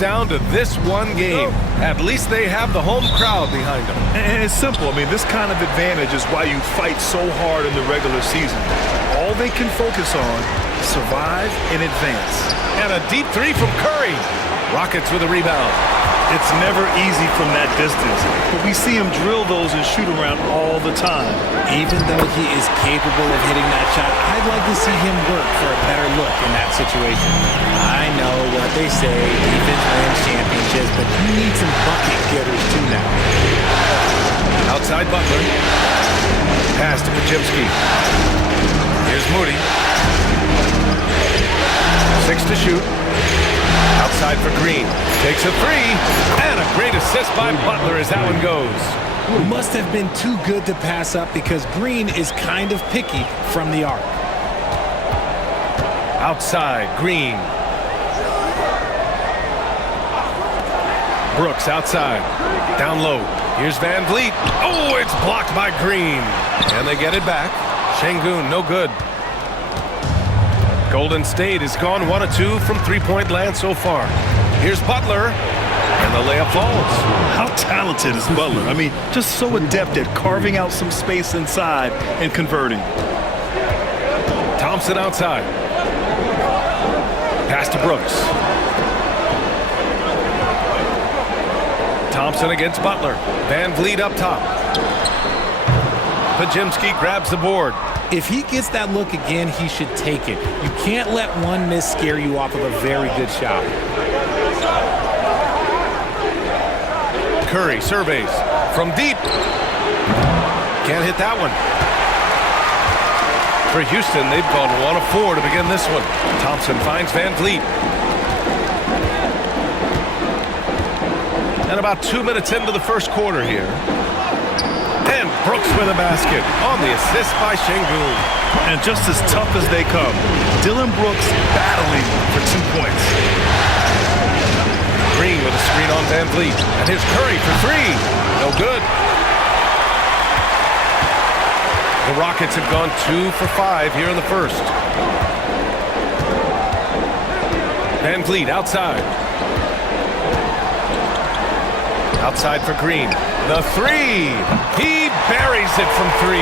down to this one game. At least they have the home crowd behind them. And it's simple. I mean, this kind of advantage is why you fight so hard in the regular season. All they can focus on is survive and advance. And a deep three from Curry. Rockets with a rebound. It's never easy from that distance, but we see him drill those and shoot around all the time. Even though he is capable of hitting that shot, I'd like to see him work for a better look in that situation. I know what they say, defense wins championships, but you need some bucket getters too now. Outside Butler. Pass to Pajimski. Here's Moody. 6 to shoot. Outside for Green. Takes a three. And a great assist by Butler as that one goes. Must have been too good to pass up because Green is kind of picky from the arc. Outside, Green. Brooks outside. Down low. Here's Van Vliet. Oh, it's blocked by Green. And they get it back. Şengün, no good. Golden State has gone 1 of 2 from three-point land so far. Here's Butler, and the layup falls. How talented is Butler? I mean, just so adept at carving out some space inside and converting. Thompson outside. Pass to Brooks. Thompson against Butler. Van Vliet up top. Pajimski grabs the board. If he gets that look again, he should take it. You can't let one miss scare you off of a very good shot. Curry surveys from deep. Can't hit that one. For Houston, they've gone 1 of 4 to begin this one. Thompson finds Van Vliet. And about 2 minutes into the first quarter here. And Brooks with a basket on the assist by Şengün. And just as tough as they come, Dillon Brooks battling for 2 points. Green with a screen on Van Vliet. And here's Curry for 3. No good. The Rockets have gone 2 for 5 here in the first. Van Vliet outside. Outside for Green. The 3. He buries it from 3.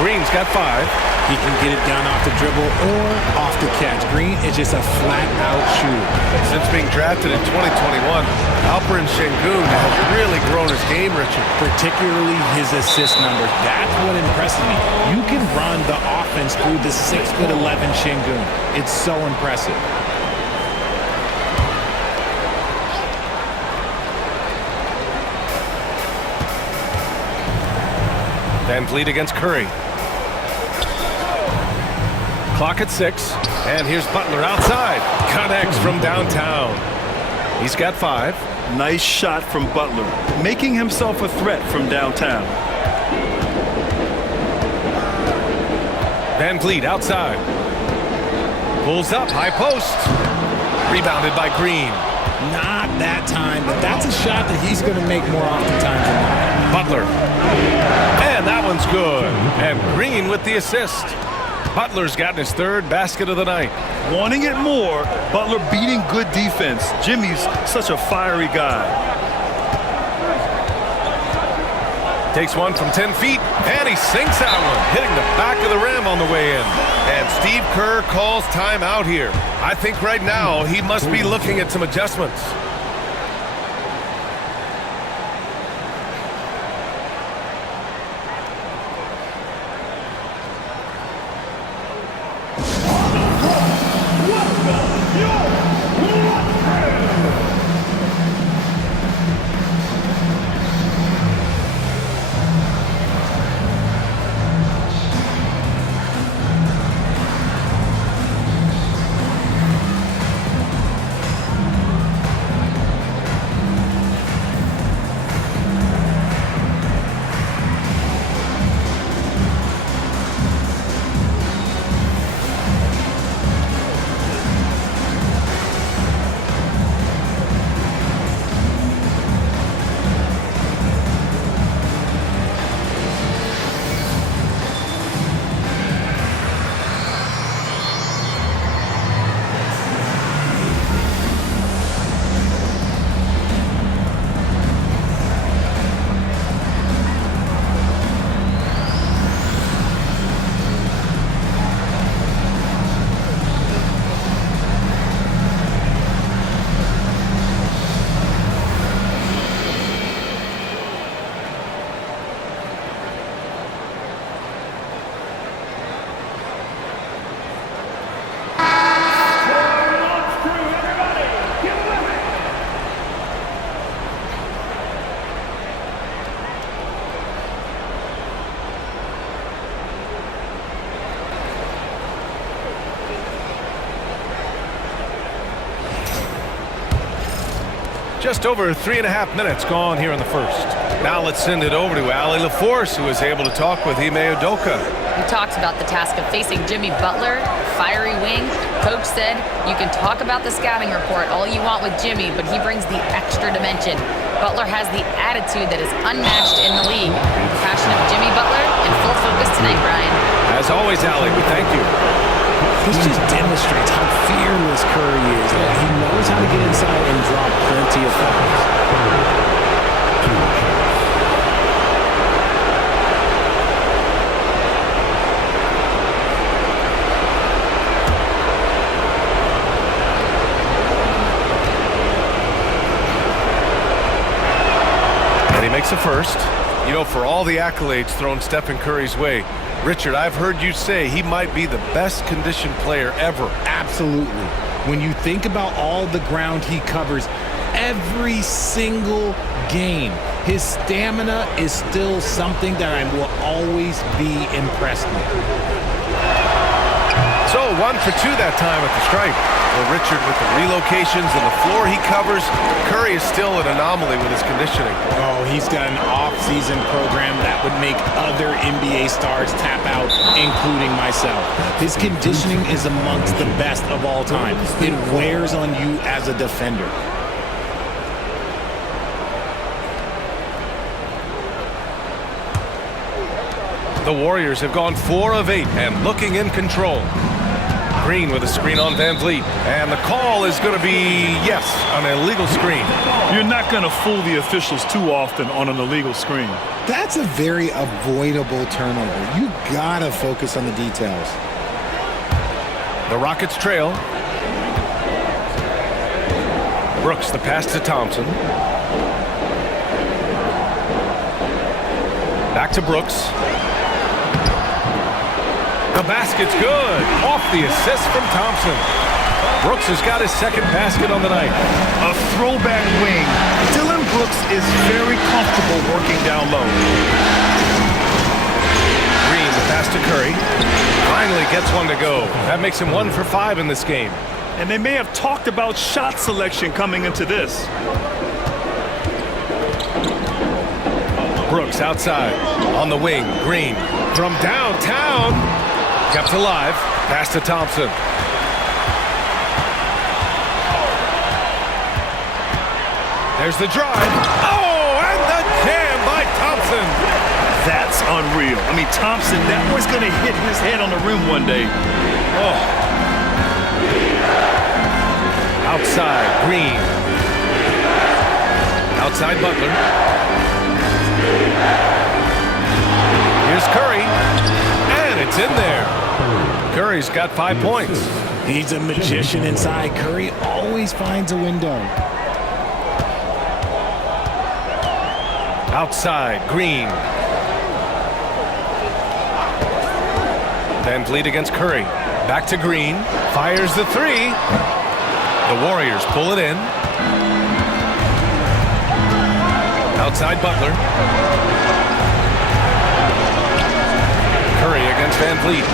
Green's got 5. He can get it down off the dribble or off the catch. Green is just a flat-out shooter. Since being drafted in 2021, Alperen Şengün has really grown his game, Richard. Particularly his assist numbers. That's what impresses me. You can run the offense through the 6'11" Şengün. It's so impressive. Van Vliet against Curry. Clock at 6. And here's Butler outside. Connects from downtown. He's got 5. Nice shot from Butler, making himself a threat from downtown. Van Vliet outside. Pulls up, high post. Rebounded by Green. Not that time, but that's a shot that he's going to make more oftentimes than not. Butler. And that one's good. And Green with the assist. Butler's gotten his 3rd basket of the night. Wanting it more, Butler beating good defense. Jimmy's such a fiery guy. Takes one from 10 feet, and he sinks that one, hitting the back of the rim on the way in. And Steve Kerr calls timeout here. I think right now he must be looking at some adjustments. Just over 3.5 minutes gone here in the first. Now let's send it over to Allie LaForce, who was able to talk with Ime Udoka. We talked about the task of facing Jimmy Butler, fiery wing. Coach said, you can talk about the scouting report all you want with Jimmy, but he brings the extra dimension. Butler has the attitude that is unmatched in the league. The passion of Jimmy Butler in full focus tonight, Brian. As always, Allie, we thank you. This just demonstrates how fearless Curry is. He knows how to get inside and drop plenty of fouls. And he makes a first. You know, for all the accolades thrown Stephen Curry's way, Richard, I've heard you say he might be the best conditioned player ever. Absolutely. When you think about all the ground he covers every single game, his stamina is still something that I will always be impressed with. So 1 for 2 that time at the stripe. Well, Richard, with the relocations and the floor he covers, Curry is still an anomaly with his conditioning. Oh, he's got an off-season program that would make other NBA stars tap out, including myself. His conditioning is amongst the best of all time. It wears on you as a defender. The Warriors have gone 4 of 8 and looking in control. Green with a screen on Van Vliet. And the call is going to be, yes, an illegal screen. You're not going to fool the officials too often on an illegal screen. That's a very avoidable turnover. You gotta focus on the details. The Rockets trail. Brooks, the pass to Thompson. Back to Brooks. The basket's good. Off the assist from Thompson. Brooks has got his second basket on the night. A throwback wing. Dylan Brooks is very comfortable working down low. Green, the pass to Curry. Finally gets one to go. That makes him 1 for 5 in this game. And they may have talked about shot selection coming into this. Brooks outside. On the wing. Green. From downtown. Kept alive. Pass to Thompson. There's the drive. Oh, and the jam by Thompson. That's unreal. I mean, Thompson, that was going to hit his head on the rim one day. Oh. Outside, Green. Outside, Butler. Here's Curry. And it's in there. Curry's got 5 points. He's a magician inside. Curry always finds a window. Outside, Green. Van Vliet against Curry. Back to Green. Fires the 3. The Warriors pull it in. Outside, Butler. Curry against Van Vliet.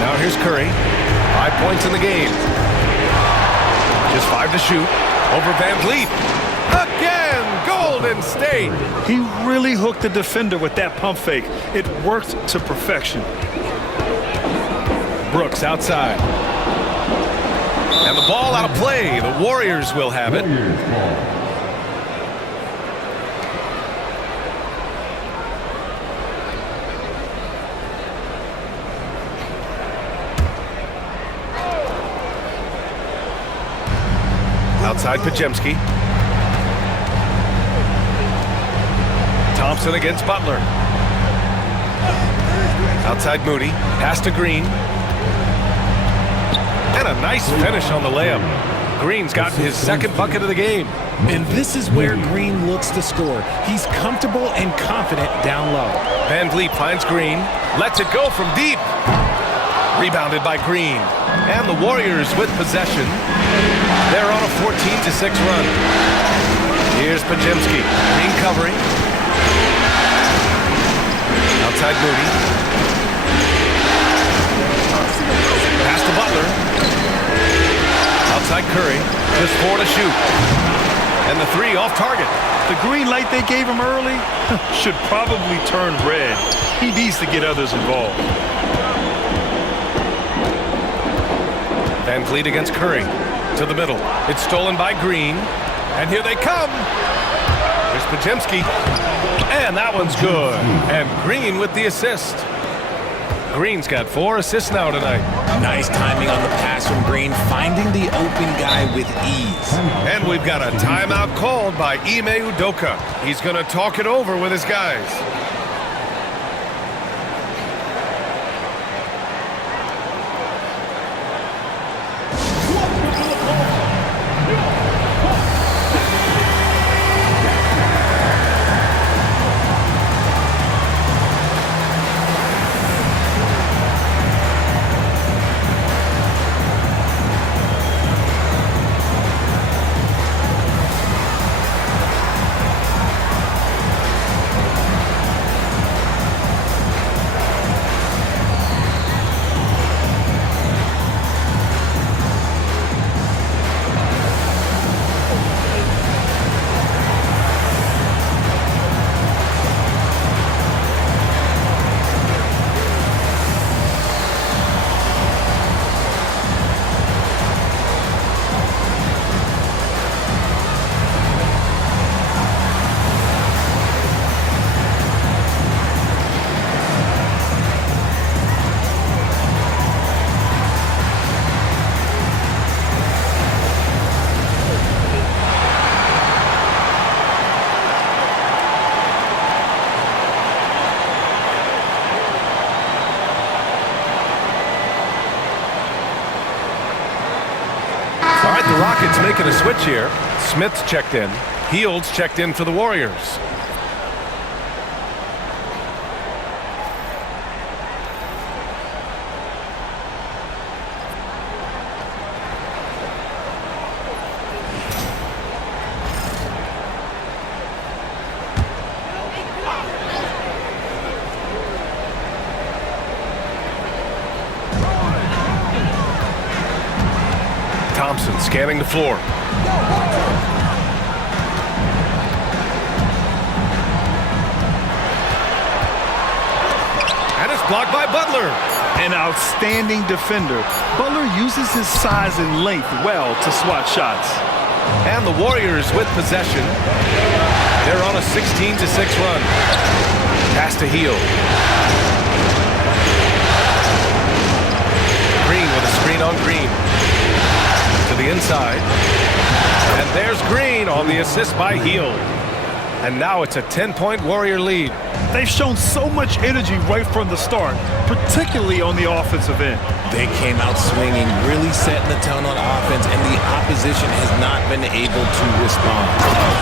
Now here's Curry. 5 points in the game. Just 5 to shoot. Over Van Vliet. Again, Golden State. He really hooked the defender with that pump fake. It worked to perfection. Brooks outside. And the ball out of play. The Warriors will have it. Outside Pajemski. Thompson against Butler. Outside Moody. Pass to Green. And a nice finish on the layup. Green's gotten his second bucket of the game. And this is where Green looks to score. He's comfortable and confident down low. Van Vliet finds Green. Lets it go from deep. Rebounded by Green. And the Warriors with possession. They're on a 14-6 run. Here's Pajemski. Green covering. Outside Moody. Pass to Butler. Outside Curry, just 4 to shoot. And the 3 off target. The green light they gave him early should probably turn red. He needs to get others involved. Van Vliet against Curry. To the middle. It's stolen by Green. And here they come. There's Podziemski. And that one's good. And Green with the assist. Green's got 4 assists now tonight. Nice timing on the pass from Green, finding the open guy with ease. And we've got a timeout called by Ime Udoka. He's going to talk it over with his guys. The Rockets making a switch here. Smith's checked in. Hield's checked in for the Warriors. Thompson scanning the floor. And it's blocked by Butler. An outstanding defender. Butler uses his size and length well to swat shots. And the Warriors with possession. They're on a 16-6 run. Pass to Hield. Green with a screen on Green. To the inside. And there's Green on the assist by Hield. And now it's a 10-point Warrior lead. They've shown so much energy right from the start, particularly on the offensive end. They came out swinging, really setting the tone on offense, and the opposition has not been able to respond.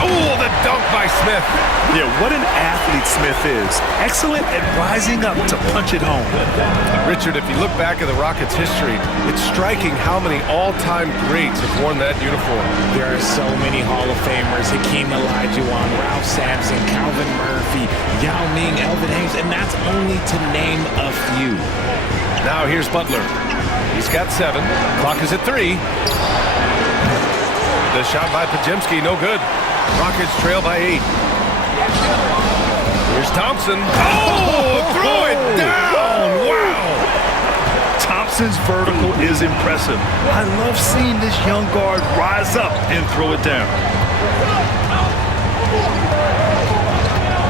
Oh, the dunk by Smith. Yeah, what an athlete Smith is. Excellent at rising up to punch it home. Richard, if you look back at the Rockets' history, it's striking how many all-time greats have worn that uniform. There are so many Hall of Famers. Hakeem Olajuwon, Ralph Sampson, Calvin Murphy, Yao Ming, Elvin Hayes, and that's only to name a few. Now here's Butler. He's got 7. Clock is at 3. The shot by Podziemski, no good. Rockets trail by 8. Here's Thompson. Oh, throw it down. Wow. Thompson's vertical is impressive. I love seeing this young guard rise up and throw it down.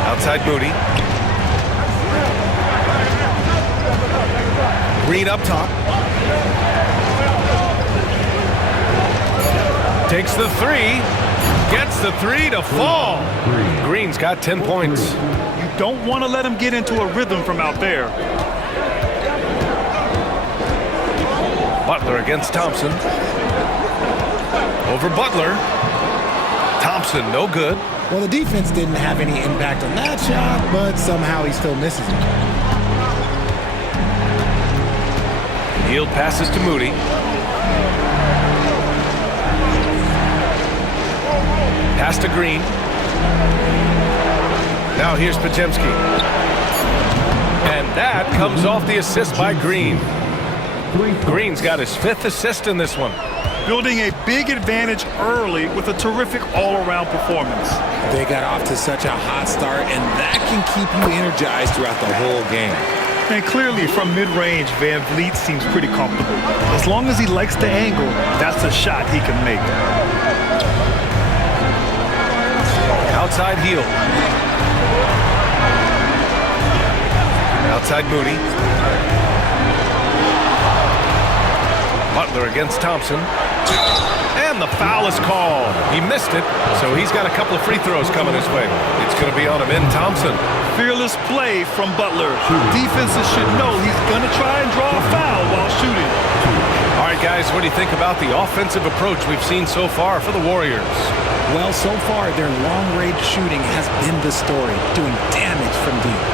Outside Moody. Green up top. Takes the 3. Gets the 3 to fall. Green's got 10 points. You don't want to let him get into a rhythm from out there. Butler against Thompson. Over Butler. Thompson, no good. Well, the defense didn't have any impact on that shot, but somehow he still misses it. Hield passes to Moody. Pass to Green. Now here's Podziemski. And that comes off the assist by Green. Green's got his 5th assist in this one. building a big advantage early with a terrific all-around performance. They got off to such a hot start, and that can keep you energized throughout the whole game. And clearly, from mid-range, Van Vliet seems pretty comfortable. As long as he likes the angle, that's a shot he can make. Outside heel. Outside Moody. Butler against Thompson. And the foul is called. He missed it, so he's got a couple of free throws coming his way. It's going to be on him in Thompson. Fearless play from Butler. Defenses should know he's going to try and draw a foul while shooting. All right, guys, what do you think about the offensive approach we've seen so far for the Warriors? Well, so far, their long-range shooting has been the story, doing damage from deep.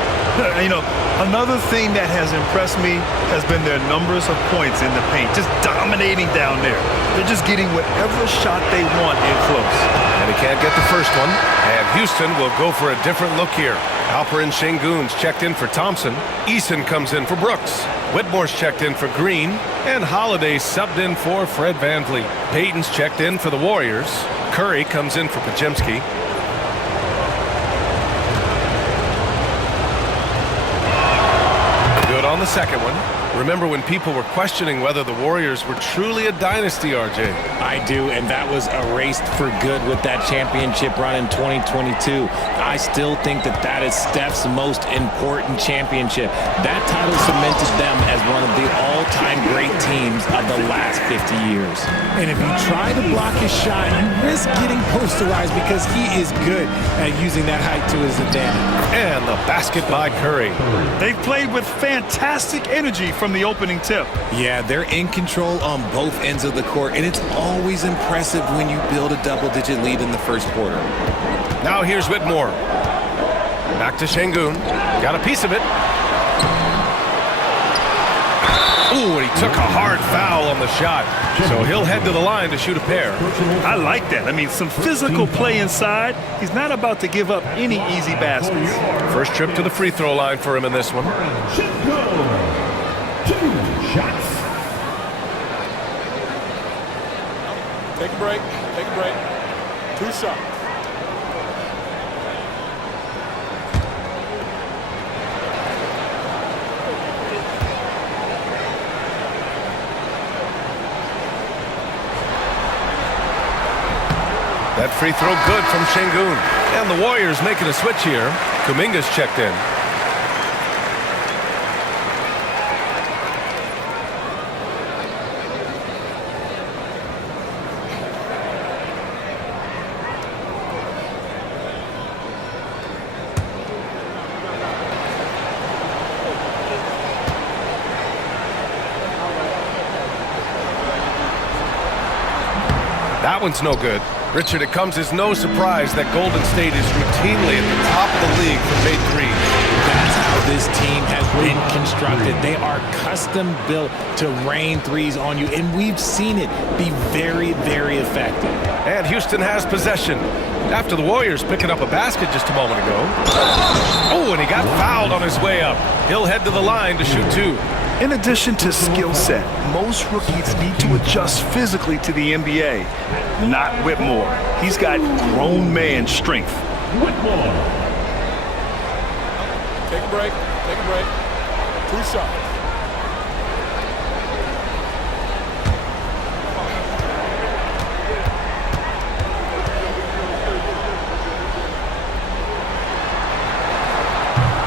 You know, another thing that has impressed me has been their numbers of points in the paint, just dominating down there. They're just getting whatever shot they want in close. And he can't get the first one. And Houston will go for a different look here. Alperen Şengün's checked in for Thompson. Eason comes in for Brooks. Whitmore's checked in for Green. And Holiday subbed in for Fred VanVleet. Payton's checked in for the Warriors. Curry comes in for Podziemski. Good on the second one. Remember when people were questioning whether the Warriors were truly a dynasty, RJ? I do, and that was erased for good with that championship run in 2022. I still think that is Steph's most important championship. That title cemented them as one of the all-time great teams of the last 50 years. And if you try to block his shot, you risk getting posterized because he is good at using that height to his advantage. And the basket by Curry. They've played with fantastic energy from the opening tip. Yeah, they're in control on both ends of the court, and it's always impressive when you build a double-digit lead in the first quarter. Now here's Whitmore. Back to Şengün. Got a piece of it. Ooh, and he took a hard foul on the shot. So he'll head to the line to shoot a pair. I like that. I mean, some physical play inside. He's not about to give up any easy baskets. First trip to the free throw line for him in this one. 2 shots. Take a break. Take a break. 2 shots. That free throw good from Şengün. And the Warriors making a switch here. Kuminga's checked in. That one's no good. Richard, it comes as no surprise that Golden State is routinely at the top of the league for made threes. That's how this team has been constructed. They are custom built to rain threes on you, and we've seen it be very, very effective. And Houston has possession. After the Warriors picking up a basket just a moment ago. Oh, and he got fouled on his way up. He'll head to the line to shoot 2. In addition to skill set, most rookies need to adjust physically to the NBA. Not Whitmore. He's got grown man strength. Whitmore. Take a break. Take a break. 2 shots.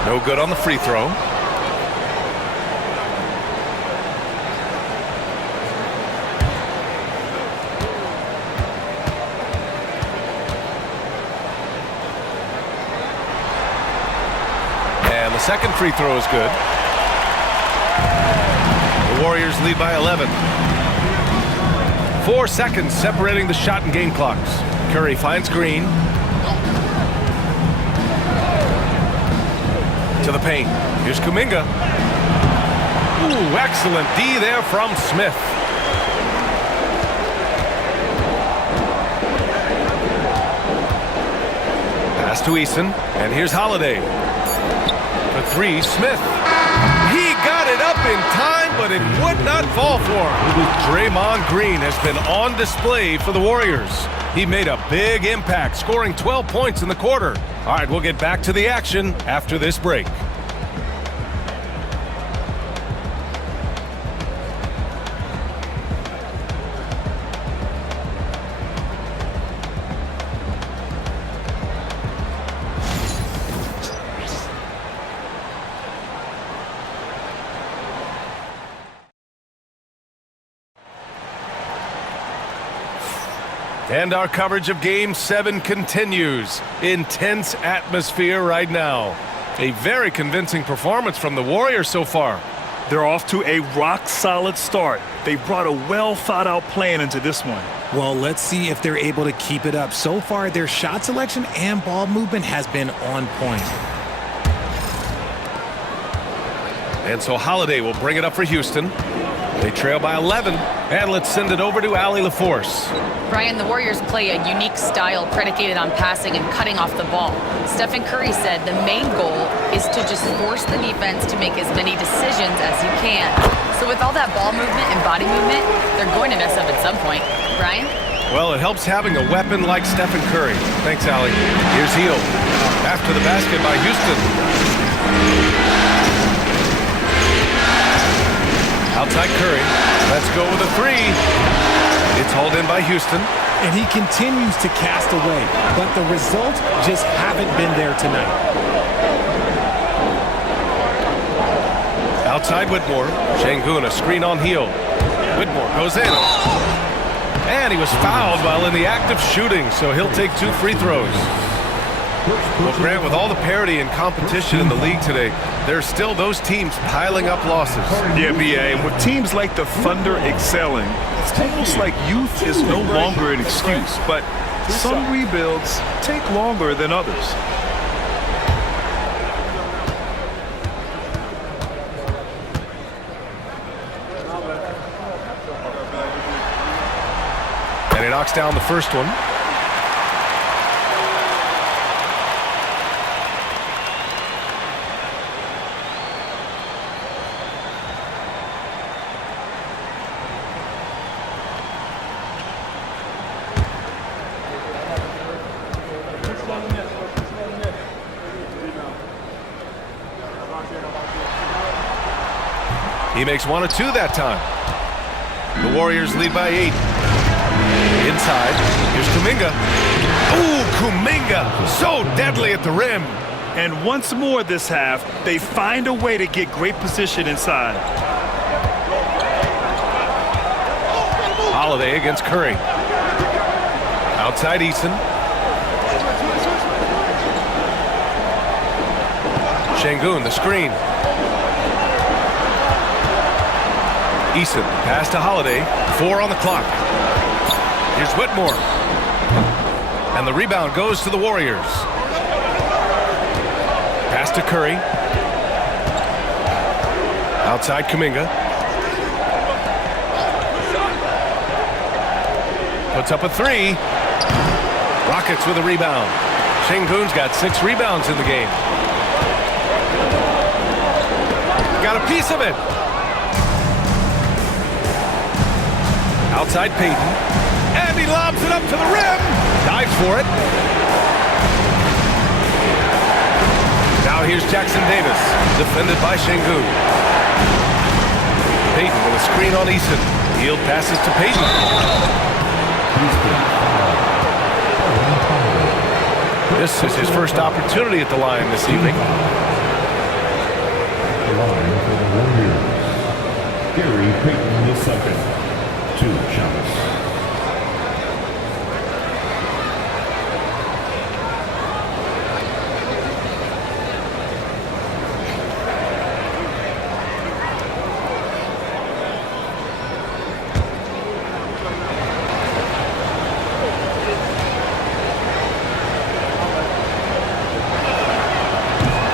No good on the free throw. And the second free throw is good. The Warriors lead by 11. 4 seconds separating the shot and game clocks. Curry finds Green. To the paint. Here's Kuminga. Ooh, excellent D there from Smith. Pass to Eason. And here's Holiday. For 3, Smith. He got it up in time but it would not fall for him. Draymond Green has been on display for the Warriors. He made a big impact, scoring 12 points in the quarter. All right, we'll get back to the action after this break. And our coverage of Game 7 continues. Intense atmosphere right now. A very convincing performance from the Warriors so far. They're off to a rock-solid start. They brought a well-thought-out plan into this one. Well, let's see if they're able to keep it up. So far, their shot selection and ball movement has been on point. And so Holiday will bring it up for Houston. They trail by 11, and let's send it over to Allie LaForce. Brian, the Warriors play a unique style predicated on passing and cutting off the ball. Stephen Curry said the main goal is to just force the defense to make as many decisions as you can. So with all that ball movement and body movement, they're going to mess up at some point. Brian? Well, it helps having a weapon like Stephen Curry. Thanks, Allie. Here's Hield. After the basket by Houston. Outside Curry. Let's go with a three. It's hauled in by Houston. And he continues to cast away, but the results just haven't been there tonight. Outside Whitmore. Şengün, a screen on Hield. Whitmore goes in. And he was fouled while in the act of shooting, so he'll take 2 free throws. Well, Grant, with all the parity and competition in the league today, there's still those teams piling up losses. Yeah, B.A., and with teams like the Thunder excelling, it's almost like youth is no longer an excuse, but some rebuilds take longer than others. And he knocks down the first one. He makes 1 of 2 that time. The Warriors lead by 8. Inside, here's Kuminga. Ooh, Kuminga, so deadly at the rim. And once more this half, they find a way to get great position inside. Holiday against Curry. Outside Eason. Şengün, the screen. Eason, pass to Holiday. 4 on the clock. Here's Whitmore. And the rebound goes to the Warriors. Pass to Curry. Outside Kuminga. Puts up a 3. Rockets with a rebound. Şengün's got 6 rebounds in the game. Got a piece of it. Outside Payton. And he lobs it up to the rim. Dives for it. Now here's Jackson Davis. Defended by Şengün. Payton with a screen on Eason. Hield passes to Payton. This is his first opportunity at the line this evening. The line for the Warriors. Gary Payton II. 2 shots.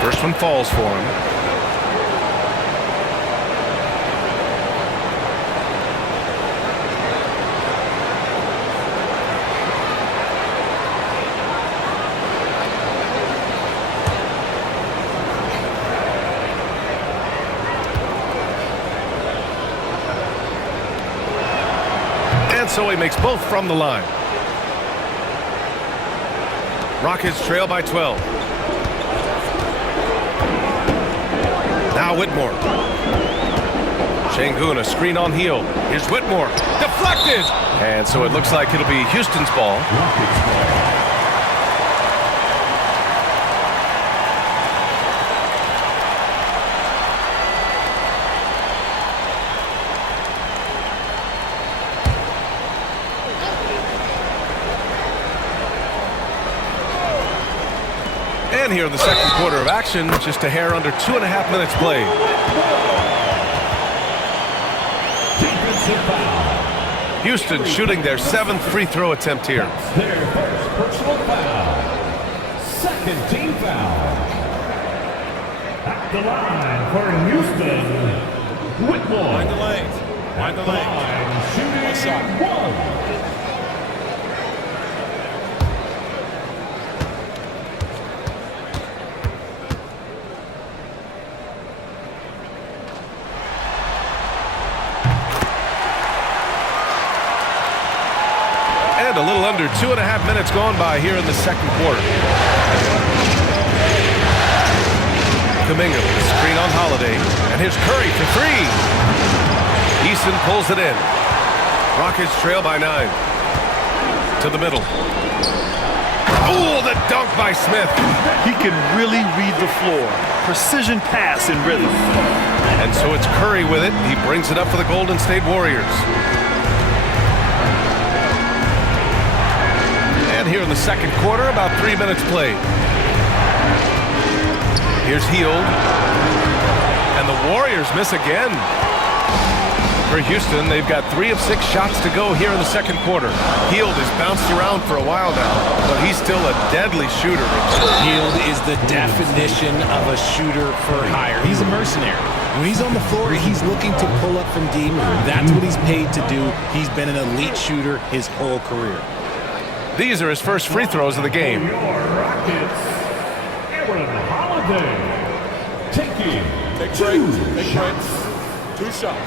First one falls for him. so he makes both from the line. Rockets trail by 12. Now Whitmore. Şengün, a screen on heel. Here's Whitmore. Deflected! And so it looks like it'll be Houston's ball. And here in the second quarter of action, just a hair under 2.5 minutes played. Houston shooting their 7th free throw attempt here. Their first personal foul. Second team foul. At the line for Houston, Whitmore. Wind the lane. Wind the lane. Shooting One shot. one. A little under 2.5 minutes gone by here in the second quarter. Kuminga with a screen on Holiday. And here's Curry for 3. Eason pulls it in. Rockets trail by 9. To the middle. Oh, the dunk by Smith. He can really read the floor. Precision pass in rhythm. And so it's Curry with it. He brings it up for the Golden State Warriors. Here in the second quarter, about 3 minutes played. Here's Hield. And the Warriors miss again. For Houston, they've got 3 of 6 shots to go here in the second quarter. Hield has bounced around for a while now, but he's still a deadly shooter. Hield is the definition of a shooter for hire. He's a mercenary. When he's on the floor, he's looking to pull up from deep. That's what he's paid to do. He's been an elite shooter his whole career. These are his first free throws of the game. Your Rockets, Aaron Holiday. Taking Take two break. shots. 2 shots.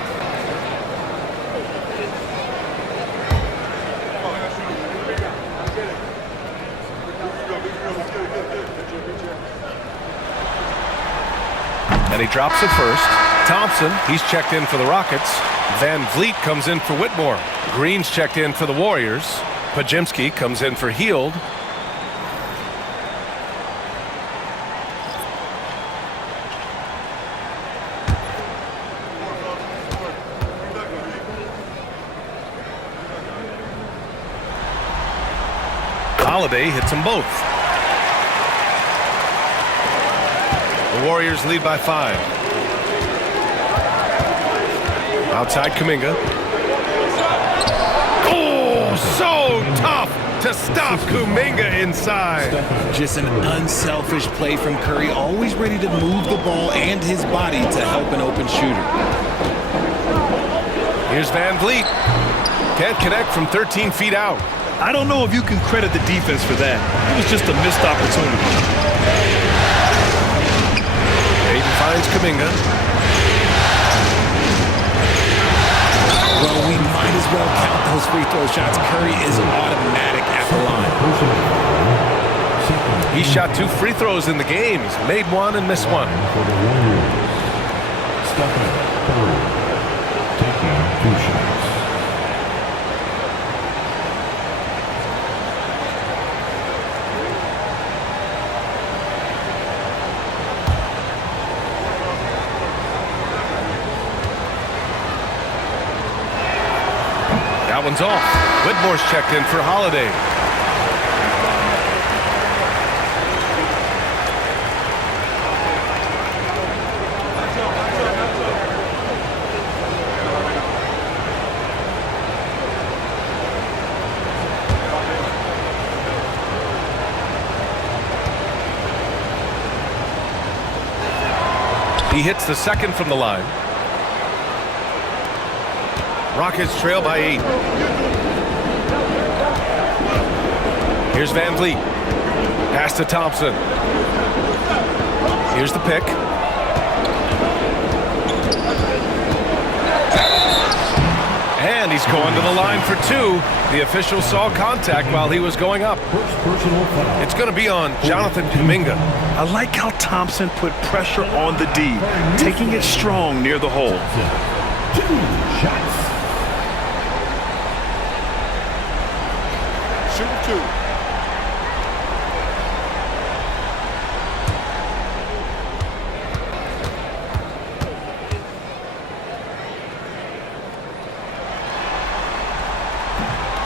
And he drops it first. Thompson, he's checked in for the Rockets. Van Vliet comes in for Whitmore. Green's checked in for the Warriors. Podziemski comes in for Hield. Holiday hits them both. The Warriors lead by 5. Outside Kuminga. So tough to stop Kuminga inside. Just an unselfish play from Curry, always ready to move the ball and his body to help an open shooter. Here's Van Vliet. Can't connect from 13 feet out. I don't know if you can credit the defense for that. It was just a missed opportunity. Hayden finds Kuminga. Well, we might as well count those free throw shots. Curry is automatic at the line. He shot 2 free throws in the game. He's made 1 and missed 1. For the Warriors, Stephen Curry. Taking 2 shots. That one's off. Whitmore's checked in for Holiday. He hits the second from the line. Rockets trail by 8. Here's Van Vliet. Pass to Thompson. Here's the pick. And he's going to the line for two. The official saw contact while he was going up. First personal foul. It's going to be on Jonathan Kuminga. I like how Thompson put pressure on the D, taking it strong near the hole. 2 shots. Shooting 2.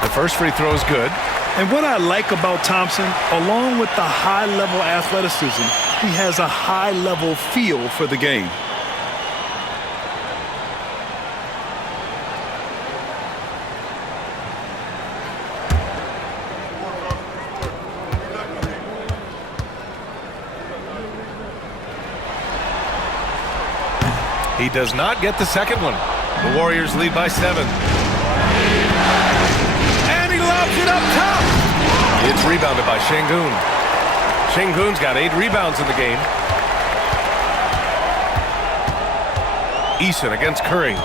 The first free throw is good. And what I like about Thompson, along with the high-level athleticism, he has a high-level feel for the game. He does not get the second one. The Warriors lead by 7. And he lobs it up top. It's rebounded by Şengün. Şengün's got 8 rebounds in the game. Eason against Curry.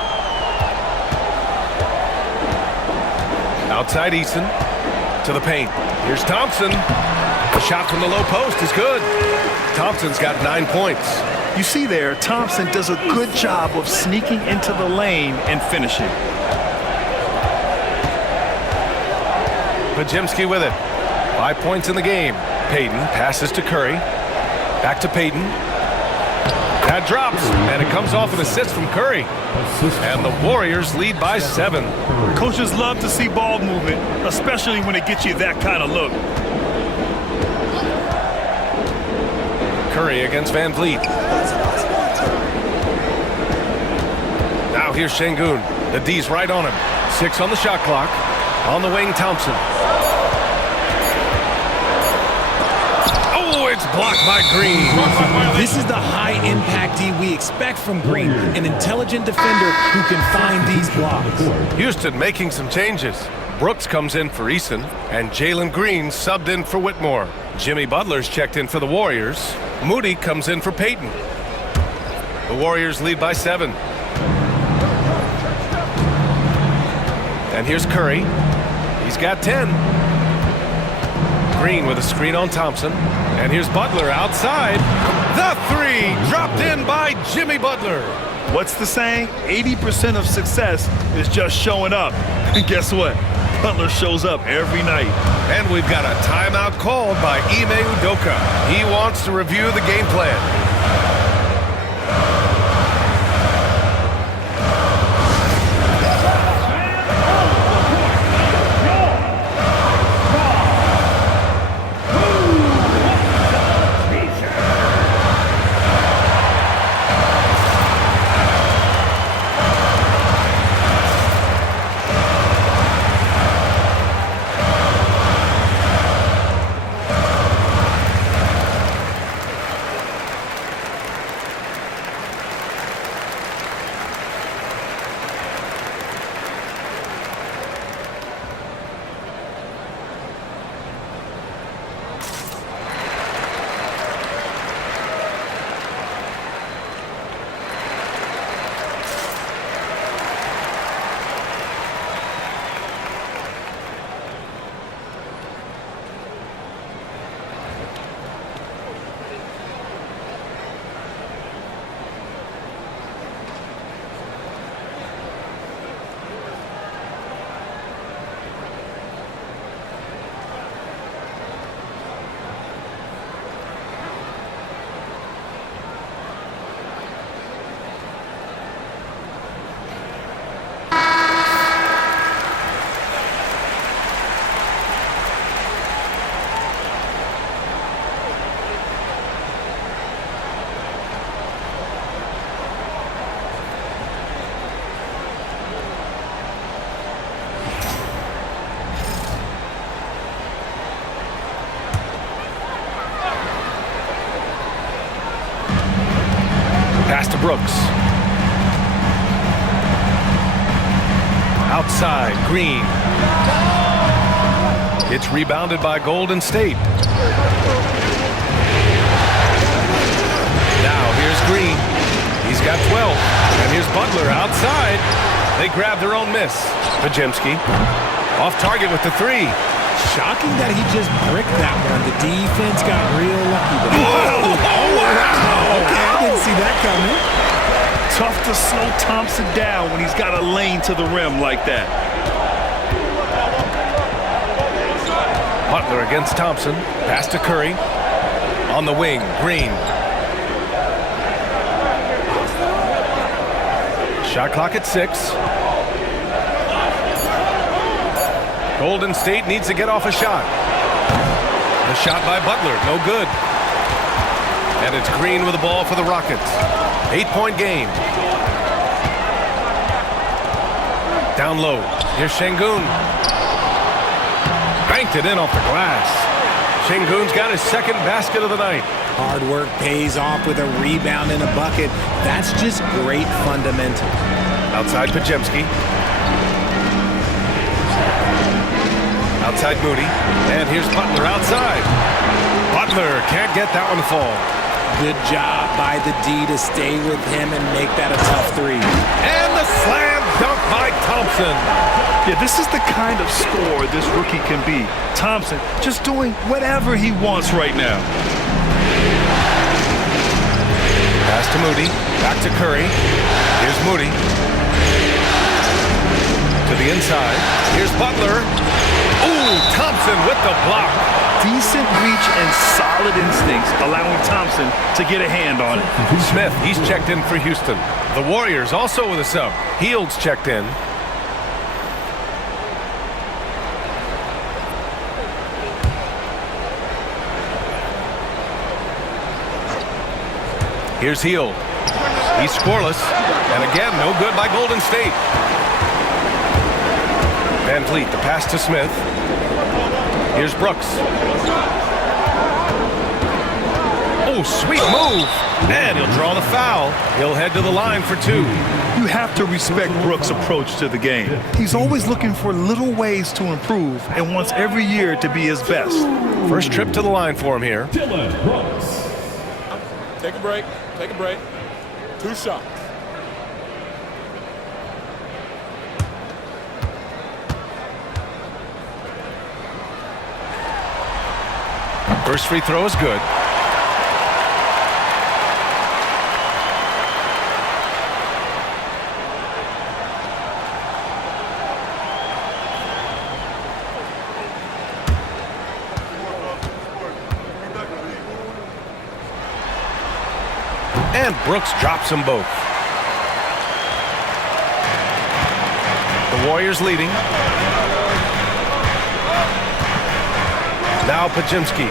Outside Eason to the paint. Here's Thompson. The shot from the low post is good. Thompson's got 9 points. You see there, Thompson does a good job of sneaking into the lane and finishing. Podziemski with it. 5 points in the game. Payton passes to Curry. Back to Payton. That drops, and it comes off an assist from Curry. And the Warriors lead by 7. Coaches love to see ball movement, especially when it gets you that kind of look. Curry against Van Vliet. Now here's Şengün. The D's right on him. 6 on the shot clock. On the wing, Thompson. Oh, it's blocked by Green. This is the high-impact D we expect from Green, an intelligent defender who can find these blocks. Houston making some changes. Brooks comes in for Eason, and Jalen Green subbed in for Whitmore. Jimmy Butler's checked in for the Warriors. Moody comes in for Payton. The Warriors lead by 7. And here's Curry. He's got 10. Green with a screen on Thompson. And here's Butler outside. The 3 dropped in by Jimmy Butler. What's the saying? 80% of success is just showing up. And guess what? Butler shows up every night. And we've got a timeout called by Ime Udoka. He wants to review the game plan. Pass to Brooks. Outside, Green. It's rebounded by Golden State. Now here's Green. He's got 12. And here's Butler outside. They grab their own miss. Pajemski off target with the three. Shocking that he just bricked that one. The defense got real lucky. Whoa! Oh, wow! Okay, I didn't see that coming. Tough to slow Thompson down when he's got a lane to the rim like that. Butler against Thompson. Pass to Curry. On the wing, Green. Shot clock at 6. Golden State needs to get off a shot. The shot by Butler, no good. And it's Green with the ball for the Rockets. 8-point game. Down low. Here's Şengün. Banked it in off the glass. Şengün's got his second basket of the night. Hard work pays off with a rebound and a bucket. That's just great fundamental. Outside Pajemski. Outside Moody. And here's Butler outside. Butler can't get that one to fall. Good job by the D to stay with him and make that a tough three. And the slam dunk by Thompson. Yeah, this is the kind of scorer this rookie can be. Thompson just doing whatever he wants right now. Pass to Moody. Back to Curry. Here's Moody. To the inside. Here's Butler. Ooh, Thompson with the block. Decent reach and solid instincts, allowing Thompson to get a hand on it. Smith, he's checked in for Houston. The Warriors also with a sub. Heald's checked in. Here's Hield. He's scoreless. And again, no good by Golden State. Van Vliet, the pass to Smith. Here's Brooks. Oh, sweet move. And he'll draw the foul. He'll head to the line for 2. You have to respect Brooks' approach to the game. He's always looking for little ways to improve and wants every year to be his best. First trip to the line for him here. Dylan Brooks. Take a break. Take a break. 2 shots. First free throw is good. And Brooks drops them both. The Warriors leading. Now Pajemski.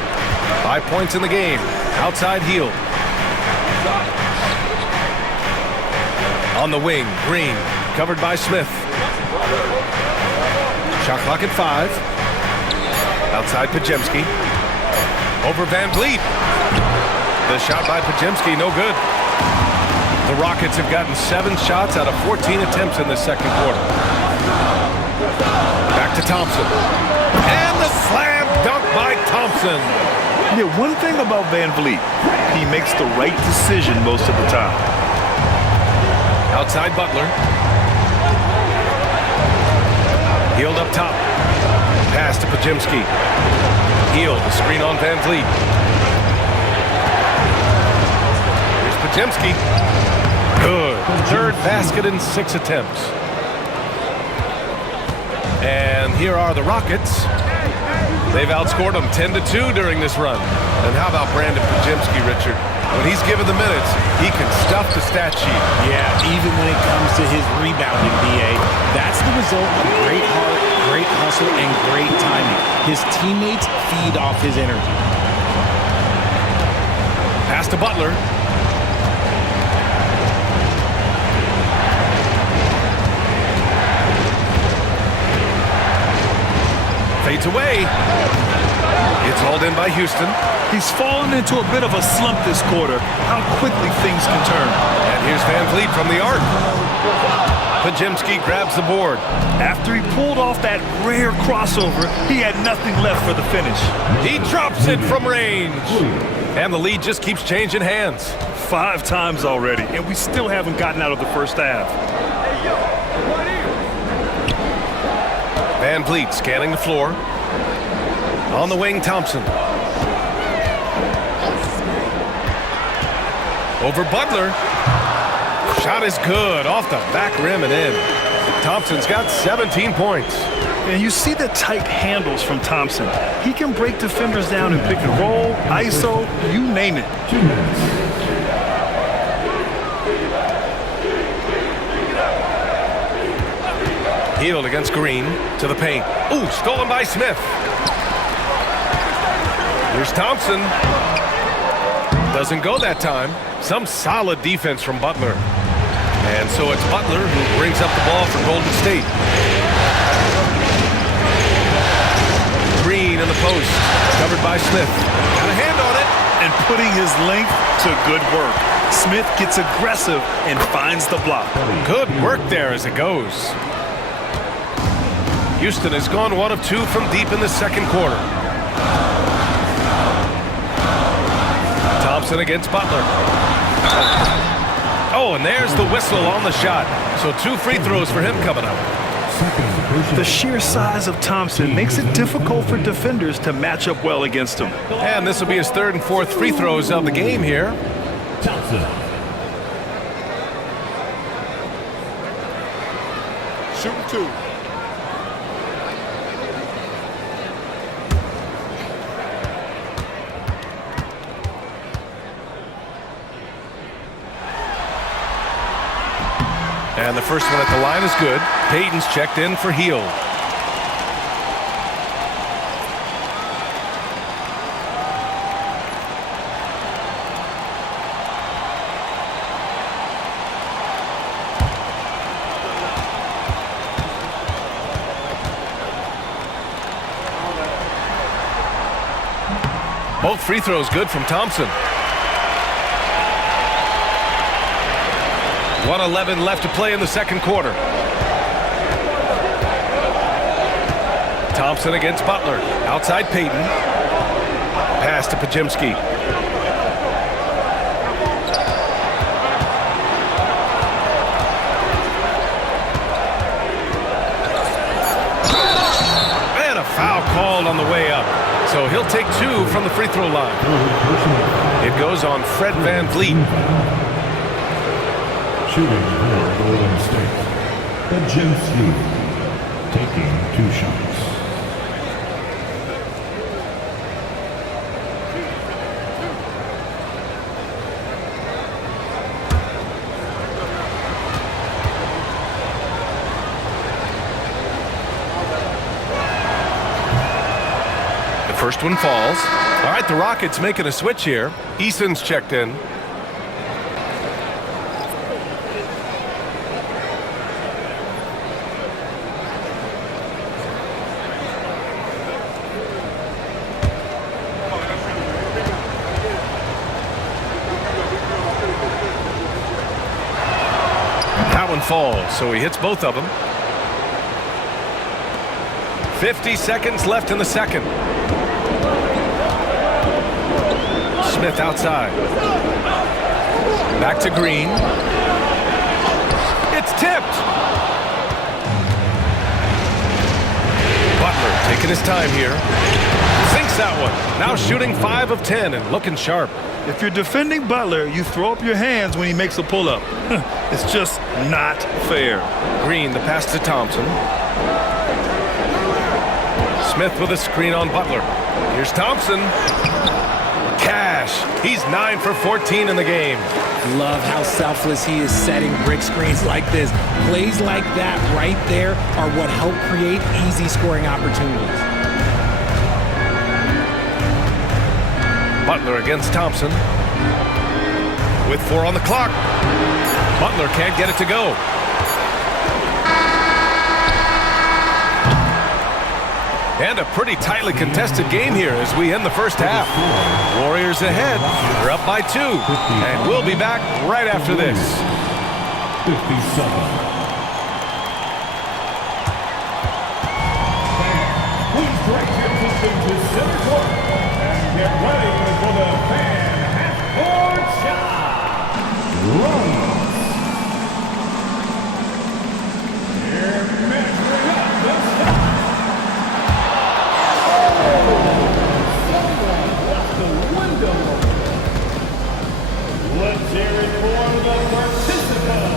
5 points in the game. Outside Hield. On the wing, Green. Covered by Smith. Shot clock at 5. Outside Pajemski. Over Van Vliet. The shot by Pajemski, no good. The Rockets have gotten 7 shots out of 14 attempts in the second quarter. Back to Thompson. And the slam dunk by Thompson. Yeah, one thing about Van Vliet, he makes the right decision most of the time. Outside Butler. Hield up top. Pass to Pajemski. Hield, the screen on Van Vliet. Here's Pajemski. Good. Third basket in 6 attempts. And here are the Rockets. They've outscored them 10-2 during this run. And how about Brandon Pajemski, Richard? When he's given the minutes, he can stuff the stat sheet. Yeah, even when it comes to his rebounding, BA, that's the result of great heart, great hustle, and great timing. His teammates feed off his energy. Pass to Butler. Fades away. It's hauled in by Houston. He's fallen into a bit of a slump this quarter. How quickly things can turn. And here's Van Vliet from the arc. Pajemski grabs the board. After he pulled off that rare crossover, he had nothing left for the finish. He drops it from range. And the lead just keeps changing hands. 5 times already, and we still haven't gotten out of the first half. Van Vliet scanning the floor. On the wing, Thompson. Over Butler. Shot is good. Off the back rim and in. Thompson's got 17 points. And you see the tight handles from Thompson. He can break defenders down in pick and roll, ISO, you name it. 2 minutes. Healed against Green to the paint. Ooh, stolen by Smith. Here's Thompson. Doesn't go that time. Some solid defense from Butler. And so it's Butler who brings up the ball for Golden State. Green in the post, covered by Smith. Got a hand on it. And putting his length to good work. Smith gets aggressive and finds the block. Good work there as it goes. Houston has gone 1 of 2 from deep in the second quarter. Thompson against Butler. Oh, and there's the whistle on the shot. So 2 free throws for him coming up. The sheer size of Thompson makes it difficult for defenders to match up well against him. And this will be his 3rd and 4th free throws of the game here. Thompson. Shooting 2. And the first one at the line is good. Payton's checked in for Hield. Both free throws good from Thompson. 1:11 left to play in the second quarter. Thompson against Butler. Outside Payton. Pass to Pajimski. And a foul called on the way up. So he'll take 2 from the free throw line. It goes on Fred Van Vliet. Shooting for Golden State. Pajimski taking 2 shots. The first one falls. All right, the Rockets making a switch here. Eason's checked in. Falls, so he hits both of them. 50 seconds left in the second. Smith outside. Back to Green. It's tipped. Butler taking his time here. Sinks that one. Now shooting 5 of 10 and looking sharp. If you're defending Butler, you throw up your hands when he makes a pull-up. It's just not fair. Green, the pass to Thompson. Smith with a screen on Butler. Here's Thompson. Cash. He's 9 for 14 in the game. Love how selfless he is setting brick screens like this. Plays like that right there are what help create easy scoring opportunities. Butler against Thompson. With 4 on the clock. Butler can't get it to go. And a pretty tightly contested game here as we end the first half. Warriors ahead. They're up by 2. And we'll be back right after this. 57. Please direct your attention to center court and get ready for the fan half-court shot. Rallies. Here measuring up the shot. Let's hear it for the participant.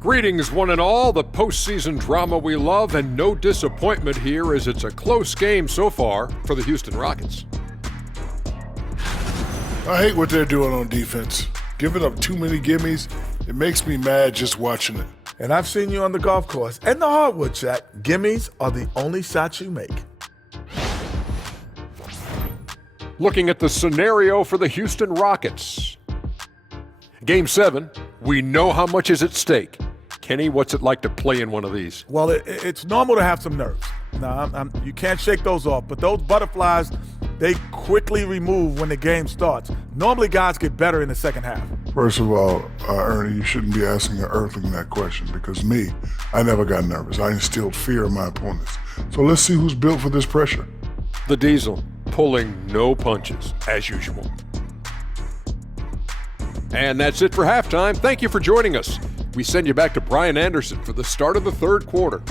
Greetings, one and all. The postseason drama we love, and no disappointment here as it's a close game so far for the Houston Rockets. I hate what they're doing on defense. Giving up too many gimmies, it makes me mad just watching it. And I've seen you on the golf course and the hardwood track. Gimmies are the only shots you make. Looking at the scenario for the Houston Rockets. Game 7, we know how much is at stake. Kenny, what's it like to play in one of these? Well, it's normal to have some nerves. Now, you can't shake those off, but those butterflies, they quickly remove when the game starts. Normally, guys get better in the second half. First of all, Ernie, you shouldn't be asking an Earthling that question because I never got nervous. I instilled fear in my opponents. So let's see who's built for this pressure. The Diesel pulling no punches, as usual. And that's it for halftime. Thank you for joining us. We send you back to Brian Anderson for the start of the third quarter.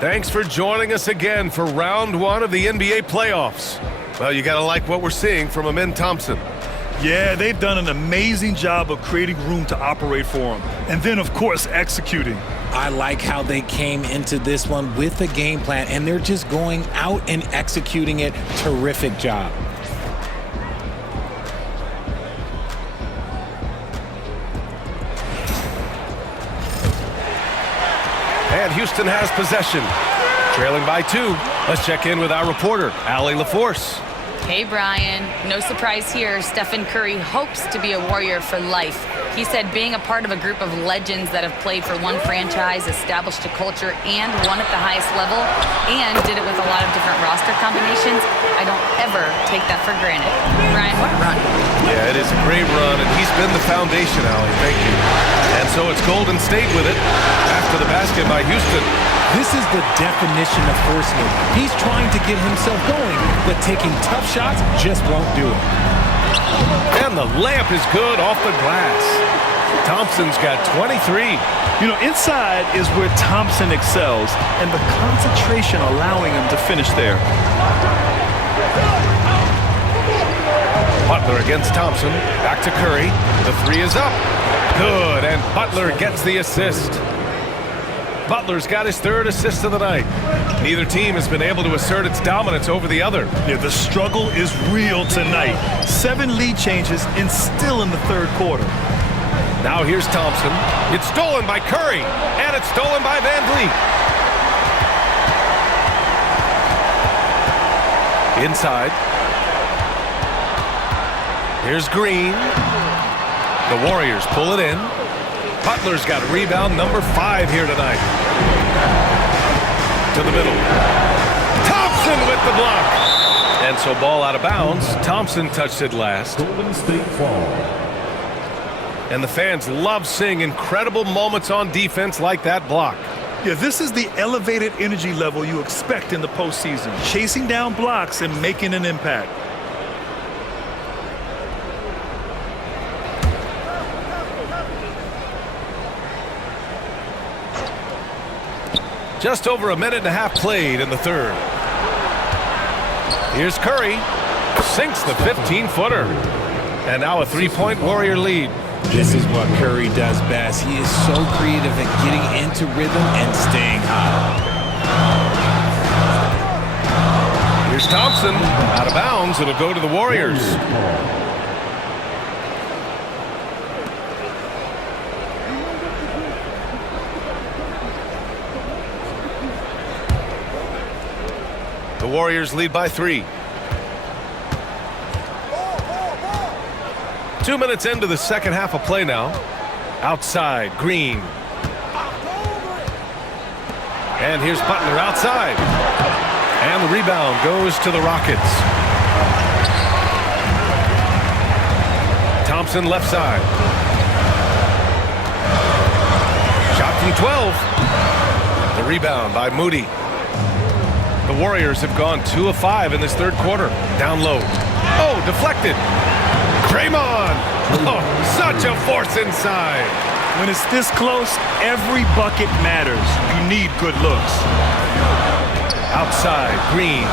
Thanks for joining us again for round 1 of the NBA playoffs. Well, you gotta like what we're seeing from Amin Thompson. Yeah, they've done an amazing job of creating room to operate for him. And then, of course, executing. I like how they came into this one with a game plan, and they're just going out and executing it. Terrific job. And Houston has possession. Trailing by 2. Let's check in with our reporter, Allie LaForce. Hey, Brian. No surprise here. Stephen Curry hopes to be a Warrior for life. He said being a part of a group of legends that have played for one franchise, established a culture, and won at the highest level, and did it with a lot of different roster combinations, I don't ever take that for granted. Brian, what a run. Yeah, it is a great run, and he's been the foundation, Allie. Thank you. And so it's Golden State with it after the basket by Houston. This is the definition of forcing it. He's trying to get himself going, but taking tough shots just won't do it. And the layup is good off the glass. Thompson's got 23. You know, inside is where Thompson excels, and the concentration allowing him to finish there. Butler against Thompson. Back to Curry. The 3 is up. Good, and Butler gets the assist. Butler's got his 3rd assist of the night. Neither team has been able to assert its dominance over the other. Yeah, the struggle is real tonight. 7 lead changes and still in the third quarter. Now here's Thompson. It's stolen by Curry, and it's stolen by Van Vliet. Inside. Here's Green. The Warriors pull it in. Butler's got rebound number 5 here tonight. To the middle. Thompson with the block. And so ball out of bounds. Thompson touched it last. Golden State fall. And the fans love seeing incredible moments on defense like that block. Yeah, this is the elevated energy level you expect in the postseason. Chasing down blocks and making an impact. Just over a minute and a half played in the third. Here's Curry. Sinks the 15-footer. And now a 3-point Warrior lead. This is what Curry does best. He is so creative at getting into rhythm and staying hot. Here's Thompson. Out of bounds. It'll go to the Warriors. The Warriors lead by 3. 2 minutes into the second half of play now. Outside, Green. And here's Butler outside. And the rebound goes to the Rockets. Thompson left side. Shot from 12. The Rebound by Moody. The Warriors have gone 2 of 5 in this third quarter. Down low. Oh, deflected. Draymond. Oh, such a force inside. When it's this close, every bucket matters. You need good looks. Outside, Green.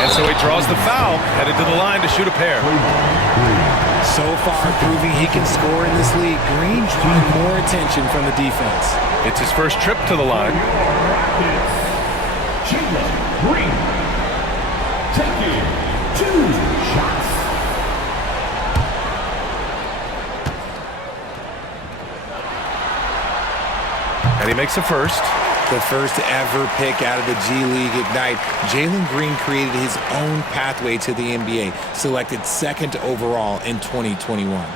And so he draws the foul, headed to the line to shoot a pair. So far, proving he can score in this league. Green drawing more attention from the defense. It's his first trip to the line. Jalen Green taking 2 shots. And he makes a first. The first ever pick out of the G League Ignite. Jalen Green created his own pathway to the NBA, selected 2nd overall in 2021.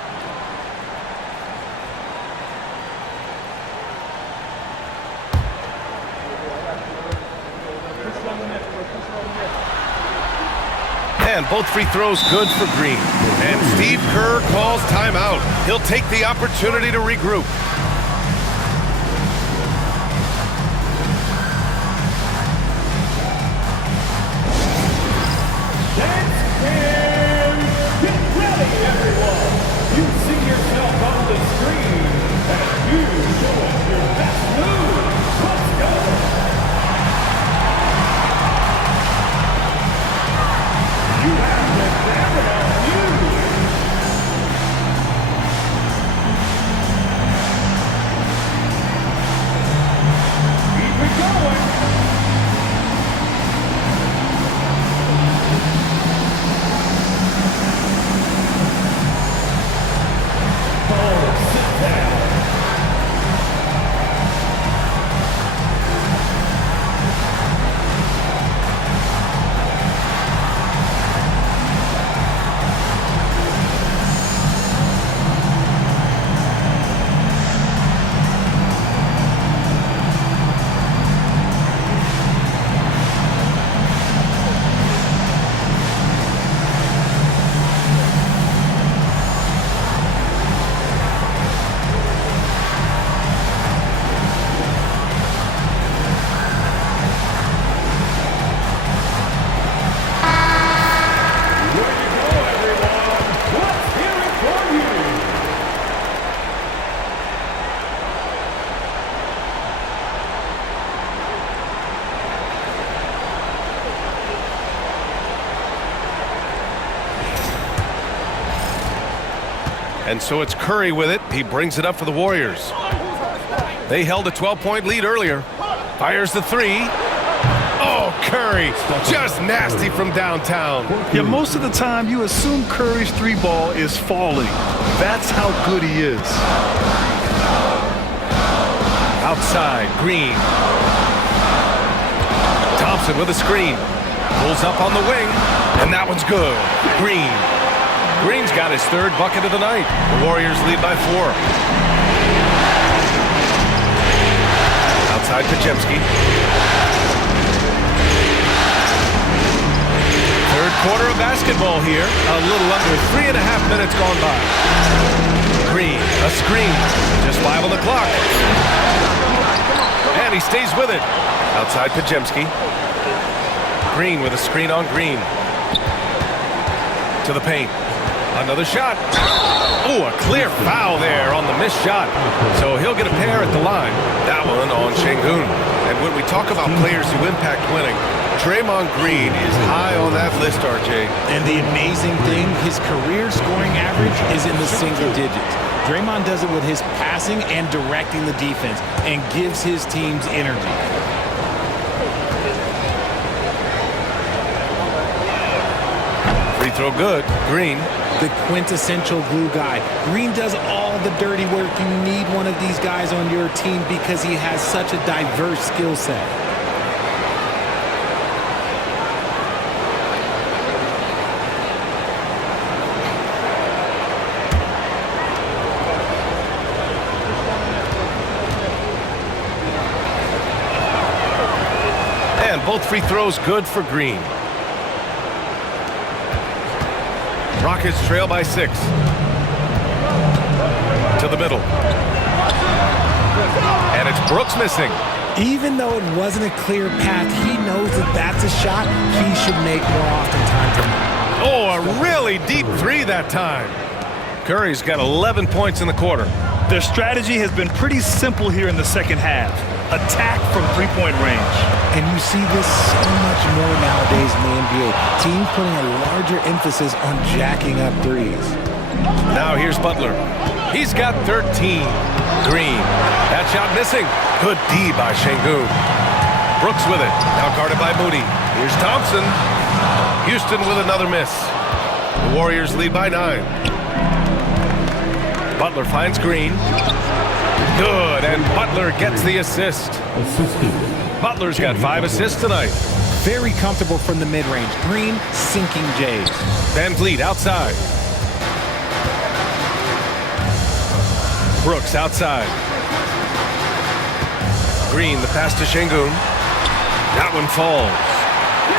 And both free throws good for Green. And Steve Kerr calls timeout. He'll take the opportunity to regroup. And so it's Curry with it. He brings it up for the Warriors. They held a 12-point lead earlier. Fires the three. Oh, Curry, just nasty from downtown. Yeah, most of the time you assume Curry's 3-ball is falling. That's how good he is. Outside, Green. Thompson with a screen. Pulls up on the wing, and that one's good. Green. Green's got his 3rd bucket of the night. The Warriors lead by 4. Outside, Pajemski. 3rd quarter of basketball here. A little under 3.5 minutes gone by. Green, a screen. Just 5 on the clock. And he stays with it. Outside, Pajemski. Green with a screen on Green. To the paint. Another shot. Oh, a clear foul there on the missed shot. So he'll get a pair at the line. That one on Şengün. And when we talk about players who impact winning, Draymond Green is high on that list, RJ. And the amazing thing, his career scoring average is in the single digits. Draymond does it with his passing and directing the defense and gives his teams energy. Free throw good. Green. The quintessential glue guy. Green does all the dirty work. You need one of these guys on your team because he has such a diverse skill set. And both free throws good for Green. Rockets trail by 6. To the middle. It's Brooks missing. Even though it wasn't a clear path, he knows that that's a shot he should make more oftentimes than not. Oh, a really deep three that time. Curry's got 11 points in the quarter. Their strategy has been pretty simple here in the second half. Attack from three-point range. And you see this so much more nowadays in the NBA. Teams putting a larger emphasis on jacking up threes. Now here's Butler. He's got 13. Green. That shot missing. Good D by Şengün. Brooks with it. Now guarded by Moody. Here's Thompson. Houston with another miss. The Warriors lead by 9. Butler finds Green. Good, and Butler gets the assist. Butler's got 5 assists tonight. Very comfortable from the mid-range. Green sinking Jays. Van Vliet outside. Brooks outside. Green, the pass to Şengün. That one falls.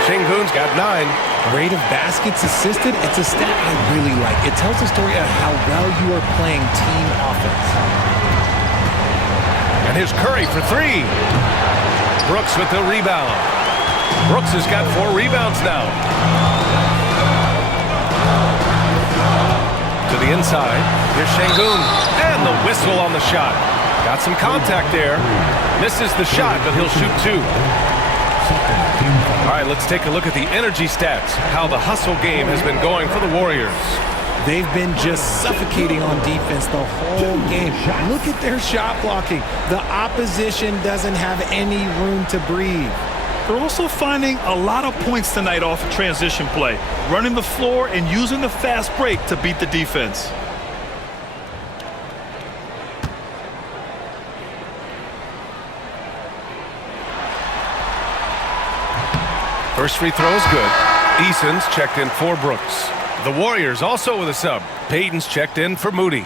Şengün's got 9. Rate of baskets assisted, it's a stat I really like. It tells the story of how well you are playing team offense. And here's Curry for 3. Brooks with the rebound. Brooks has got 4 rebounds now. To the inside. Here's Şengün. And the whistle on the shot. Got some contact there. Misses the shot, but he'll shoot 2. All right, let's take a look at the energy stats. How the hustle game has been going for the Warriors. They've been just suffocating on defense the whole game. Look at their shot blocking. The opposition doesn't have any room to breathe. They're also finding a lot of points tonight off of transition play, running the floor and using the fast break to beat the defense. First free throw is good. Eason's checked in for Brooks. The Warriors also with a sub. Payton's checked in for Moody.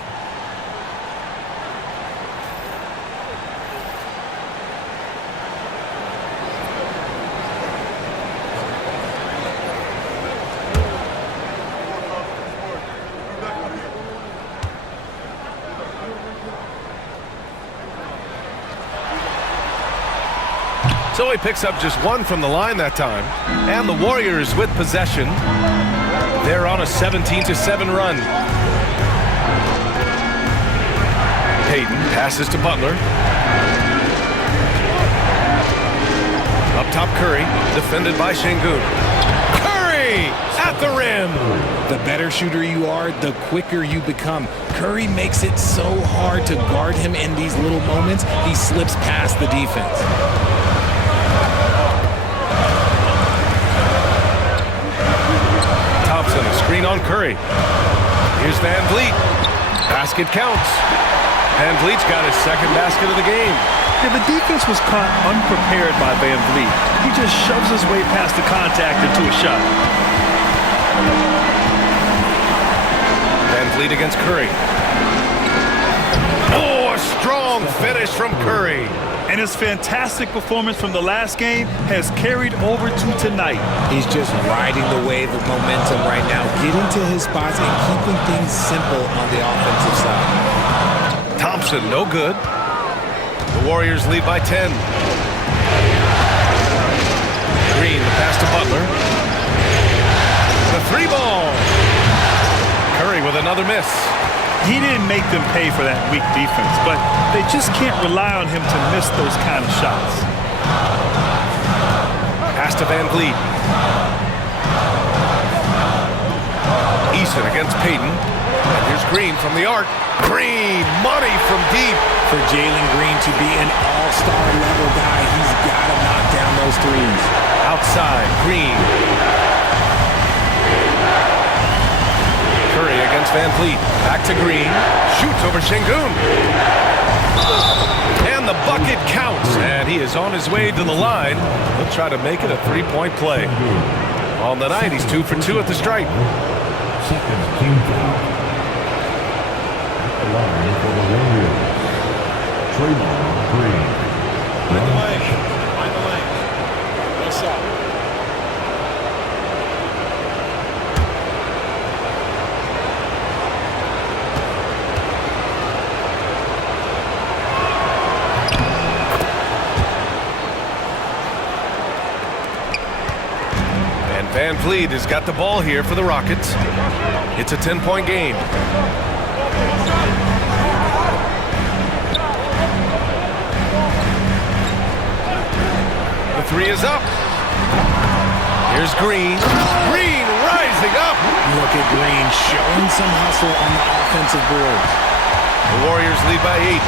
So he picks up just 1 from the line that time. And the Warriors with possession. They're on a 17-7 run. Payton passes to Butler. Up top Curry, defended by Şengün. Curry at the rim. The better shooter you are, the quicker you become. Curry makes it so hard to guard him in these little moments. He slips past the defense. Thompson, a screen on Curry. Here's Van Vliet. Basket counts. Van Vliet's got his second basket of the game. Yeah, the defense was caught unprepared by Van Vliet. He just shoves his way past the contact into a shot. Van Vliet against Curry. Oh, a strong finish from Curry. And his fantastic performance from the last game has carried over to tonight. He's just riding the wave of momentum right now, getting to his spots and keeping things simple on the offensive side. Thompson, no good. The Warriors lead by 10. Green, the pass to Butler. The 3-ball. Curry with another miss. He didn't make them pay for that weak defense, but they just can't rely on him to miss those kind of shots. Pass to Van Vliet. Eason against Payton. And here's Green from the arc. Green, money from deep. For Jalen Green to be an all-star level guy, he's got to knock down those threes. Outside, Green. Curry against Van Vliet. Back to Green. Shoots over Şengün. And the bucket counts. And he is on his way to the line. He'll try to make it a 3-point play. On the night, he's 2 for 2 at the stripe. Second team foul. At the line for the Warriors. Draymond Green. Find the lane. Find the lane. No shot. Van Vliet has got the ball here for the Rockets. It's a 10-point game. The three is up. Here's Green. Green rising up. Look at Green showing some hustle on the offensive board. The Warriors lead by 8.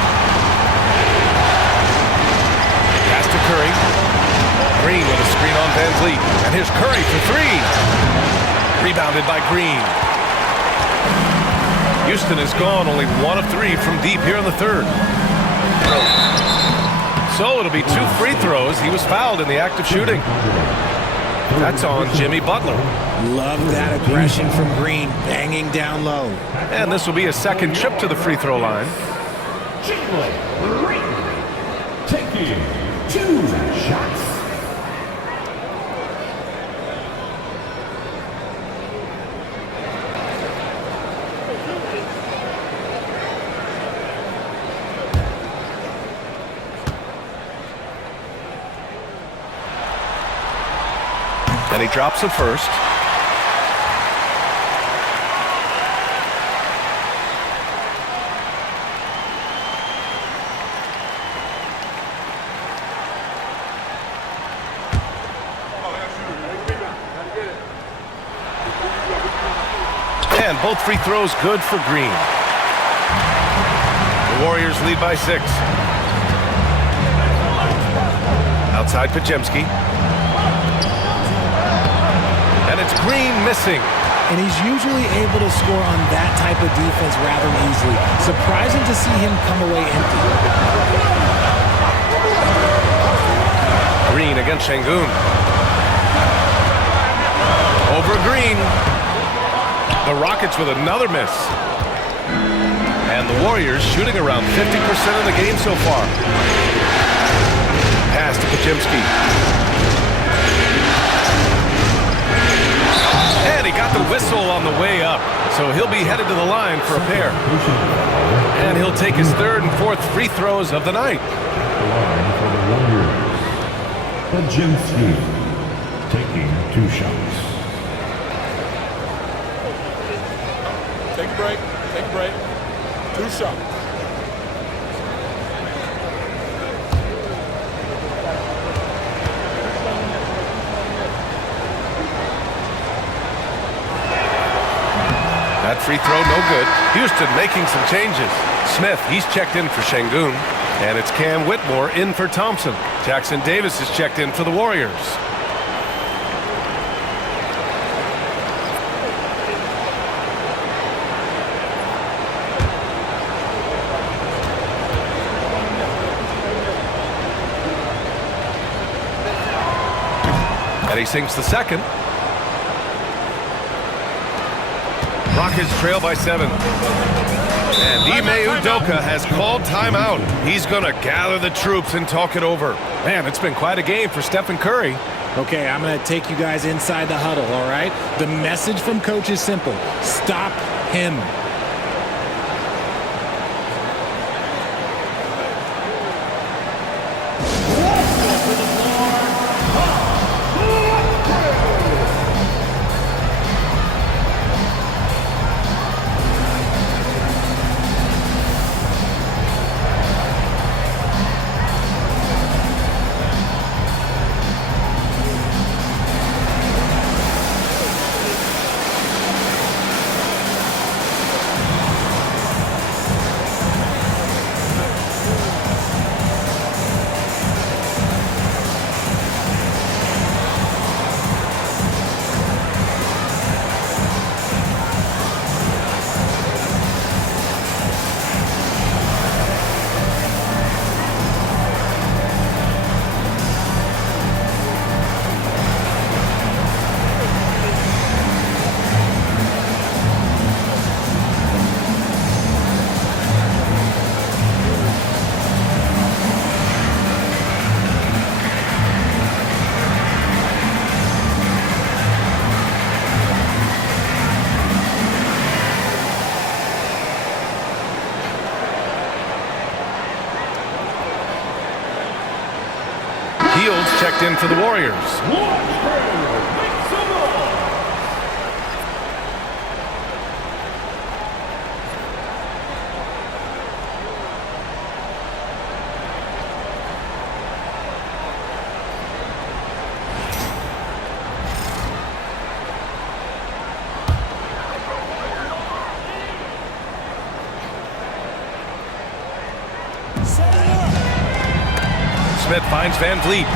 Pass to Curry. Green with a screen on Van Vliet. And here's Curry for 3. Rebounded by Green. Houston is gone only 1 of 3 from deep here in the third. So it'll be 2 free throws. He was fouled in the act of shooting. That's on Jimmy Butler. Love that aggression from Green, banging down low. And this will be a second trip to the free throw line. Green taking 2 shots. And he drops the first. And both free throws good for Green. The Warriors lead by 6. Outside Podziemski. And it's Green missing. And he's usually able to score on that type of defense rather easily. Surprising to see him come away empty. Green against Şengün. Over Green. The Rockets with another miss. And the Warriors shooting around 50% of the game so far. Pass to Podziemski. And he got the whistle on the way up, so he'll be headed to the line for a pair. And he'll take his 3rd and 4th free throws of the night. The line for the Warriors. Podziemski taking 2 shots. Take a break. Take a break. 2 shots. That free throw, no good. Houston making some changes. Smith, he's checked in for Şengün. And it's Cam Whitmore in for Thompson. Jackson Davis is checked in for the Warriors. And he sinks the second. Rockets trail by 7. And Ime Udoka has called timeout. He's going to gather the troops and talk it over. Man, it's been quite a game for Stephen Curry. Okay, I'm going to take you guys inside the huddle, all right? The message from Coach is simple. Stop him. Checked in for the Warriors. Smith finds Van Vliet.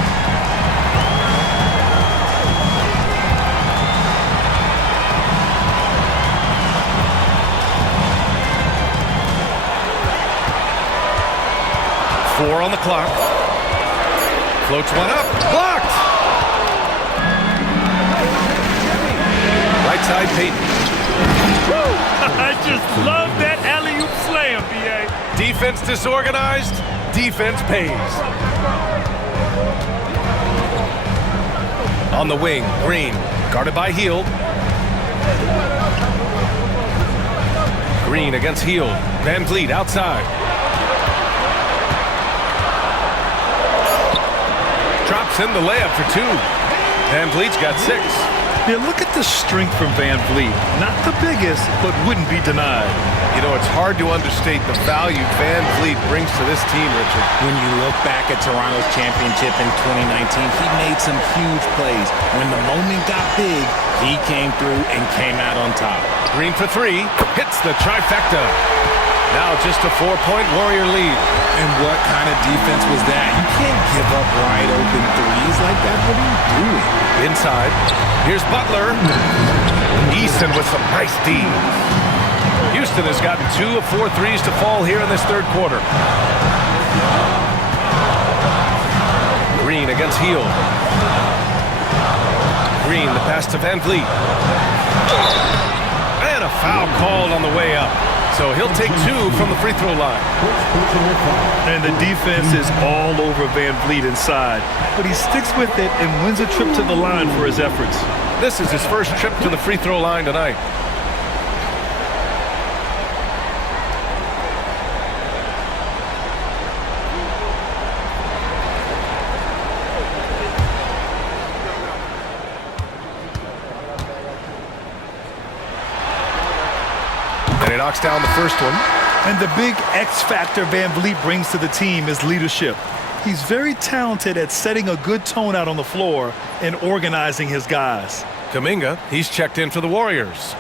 Four on the clock. Floats one up. Blocked! Right side, Peyton. I just love that alley-oop slam, B.A. Defense disorganized. Defense pays. On the wing, Green. Guarded by Hield. Green against Hield. Van Vliet outside. Drops in the layup for two. Van Vliet's got 6. Yeah, look at the strength from Van Vliet. Not the biggest, but wouldn't be denied. You know, it's hard to understate the value Van Vliet brings to this team, Richard. When you look back at Toronto's championship in 2019, he made some huge plays. When the moment got big, he came through and came out on top. Green for 3. Hits the trifecta. Now just a 4-point Warrior lead. And what kind of defense was that? You can't give up wide open threes like that. What are you doing? Inside. Here's Butler. Easton with some nice D's. Houston has gotten 2 of 4 threes to fall here in this third quarter. Green against Hield. Green, the pass to Van Vliet. And a foul called on the way up. So he'll take 2 from the free throw line. And the defense is all over Van Vliet inside. But he sticks with it and wins a trip to the line for his efforts. This is his first trip to the free throw line tonight. And he knocks down the first one. And the big X factor Van Vliet brings to the team is leadership. He's very talented at setting a good tone out on the floor and organizing his guys. Kuminga, he's checked in for the Warriors.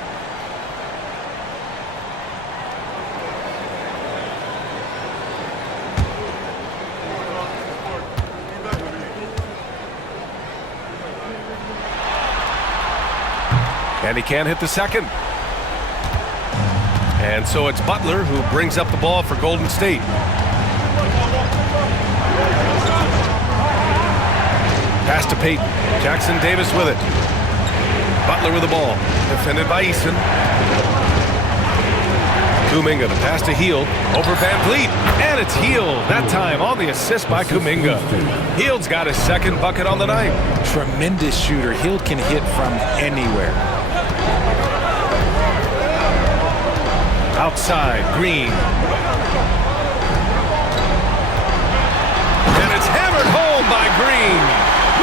And he can't hit the second. And so it's Butler who brings up the ball for Golden State. Pass to Peyton. Jackson Davis with it. Butler with the ball. Defended by Easton. Kuminga, the pass to Hield. Over Van Vliet. And it's Hield. That time on the assist by Kuminga. Hield's got his second bucket on the night. Tremendous shooter. Hield can hit from anywhere. Outside, Green. And it's hammered home by Green.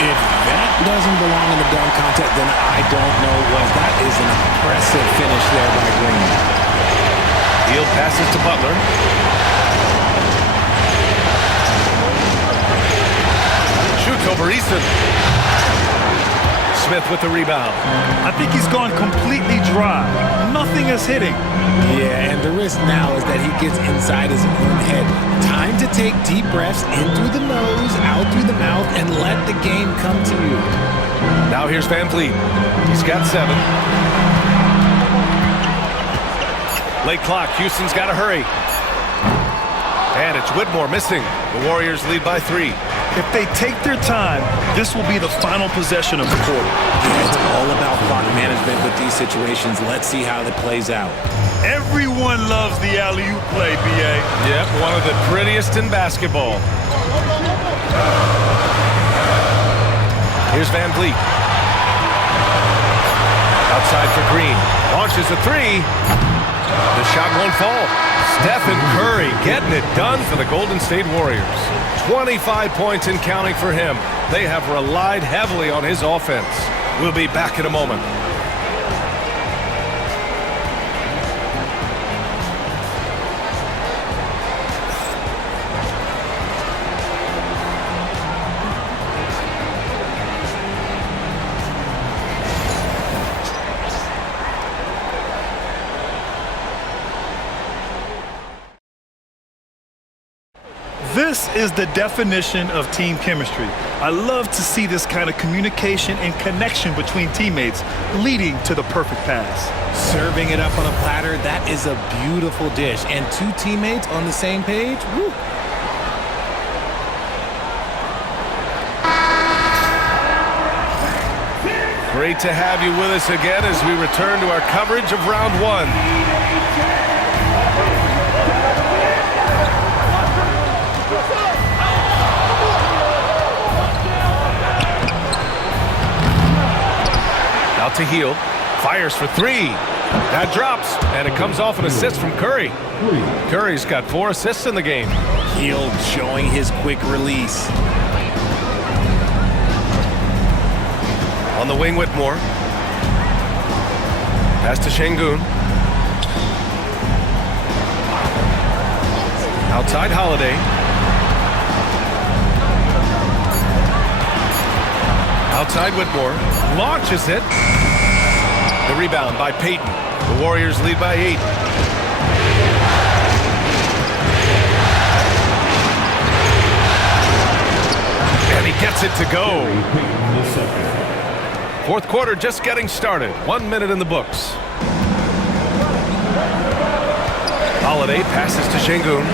If that doesn't belong in the dunk contest, then I don't know what. That is an impressive finish there by Green. Hield passes to Butler. Shoots over Easton. Smith with the rebound. I think he's gone completely dry. Nothing is hitting. Yeah, and the risk now is that he gets inside his own head. Time to take deep breaths in through the nose, out through the mouth, and let the game come to you. Now here's Van Vliet. He's got 7. Late clock. Houston's got to hurry. And it's Whitmore missing. The Warriors lead by 3. If they take their time, this will be the final possession of the quarter. Yeah, it's all about clock management with these situations. Let's see how it plays out. Everyone loves the alley-oop play, B.A. Yep, one of the prettiest in basketball. Here's Van Vliet. Outside for Green. Launches a 3. The shot won't fall. Stephen Curry getting it done for the Golden State Warriors. 25 points and counting for him. They have relied heavily on his offense. We'll be back in a moment. This This is the definition of team chemistry. I love to see this kind of communication and connection between teammates leading to the perfect pass. Serving it up on a platter, that is a beautiful dish. And two teammates on the same page, woo. Great to have you with us again as we return to our coverage of round one. Out to Hield. Fires for three. That drops, and it comes off an assist from Curry. Curry's got 4 assists in the game. Hield showing his quick release. On the wing, Whitmore. Pass to Şengün. Outside Holiday. Outside Whitmore. Launches it. The rebound by Payton. The Warriors lead by 8. And he gets it to go. Fourth quarter just getting started. 1 minute in the books. Holiday passes to Şengün.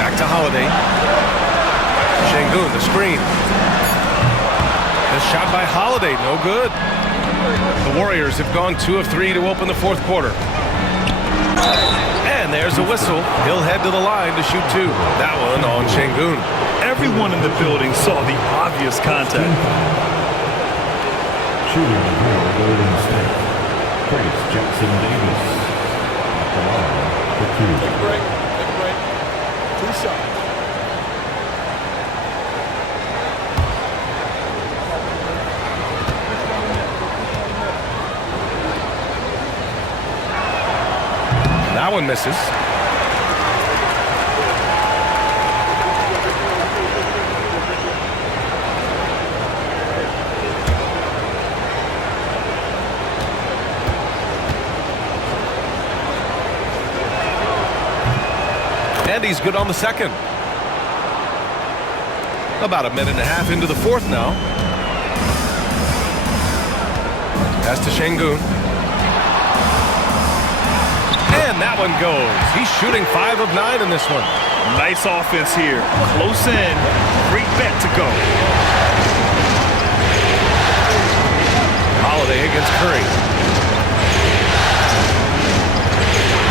Back to Holiday. Şengün, the screen. The shot by Holiday, no good. The Warriors have gone 2 of 3 to open the fourth quarter. And there's a whistle. He'll head to the line to shoot 2. That one on Şengün. Everyone in the building saw the obvious contact. Shooting for Golden State. Trace Jackson Davis. Take a break. Take a break. 2 shots. That one misses. And he's good on the second. About a minute and a half into the fourth now. Pass to Şengün. And that one goes. He's shooting 5 of 9 in this one. Nice offense here. Close in. Great bet to go. Holiday against Curry.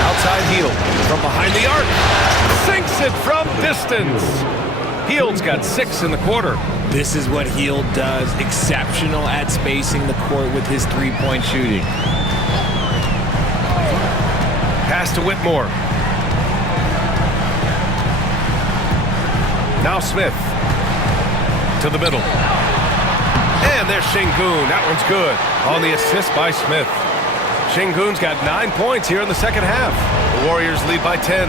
Outside Hield from behind the arc. Sinks it from distance. Hield's got 6 in the quarter. This is what Hield does. Exceptional at spacing the court with his three-point shooting. Pass to Whitmore. Now Smith. To the middle. And there's Şengün. That one's good. On the assist by Smith. Şengün's got 9 points here in the second half. The Warriors lead by 10.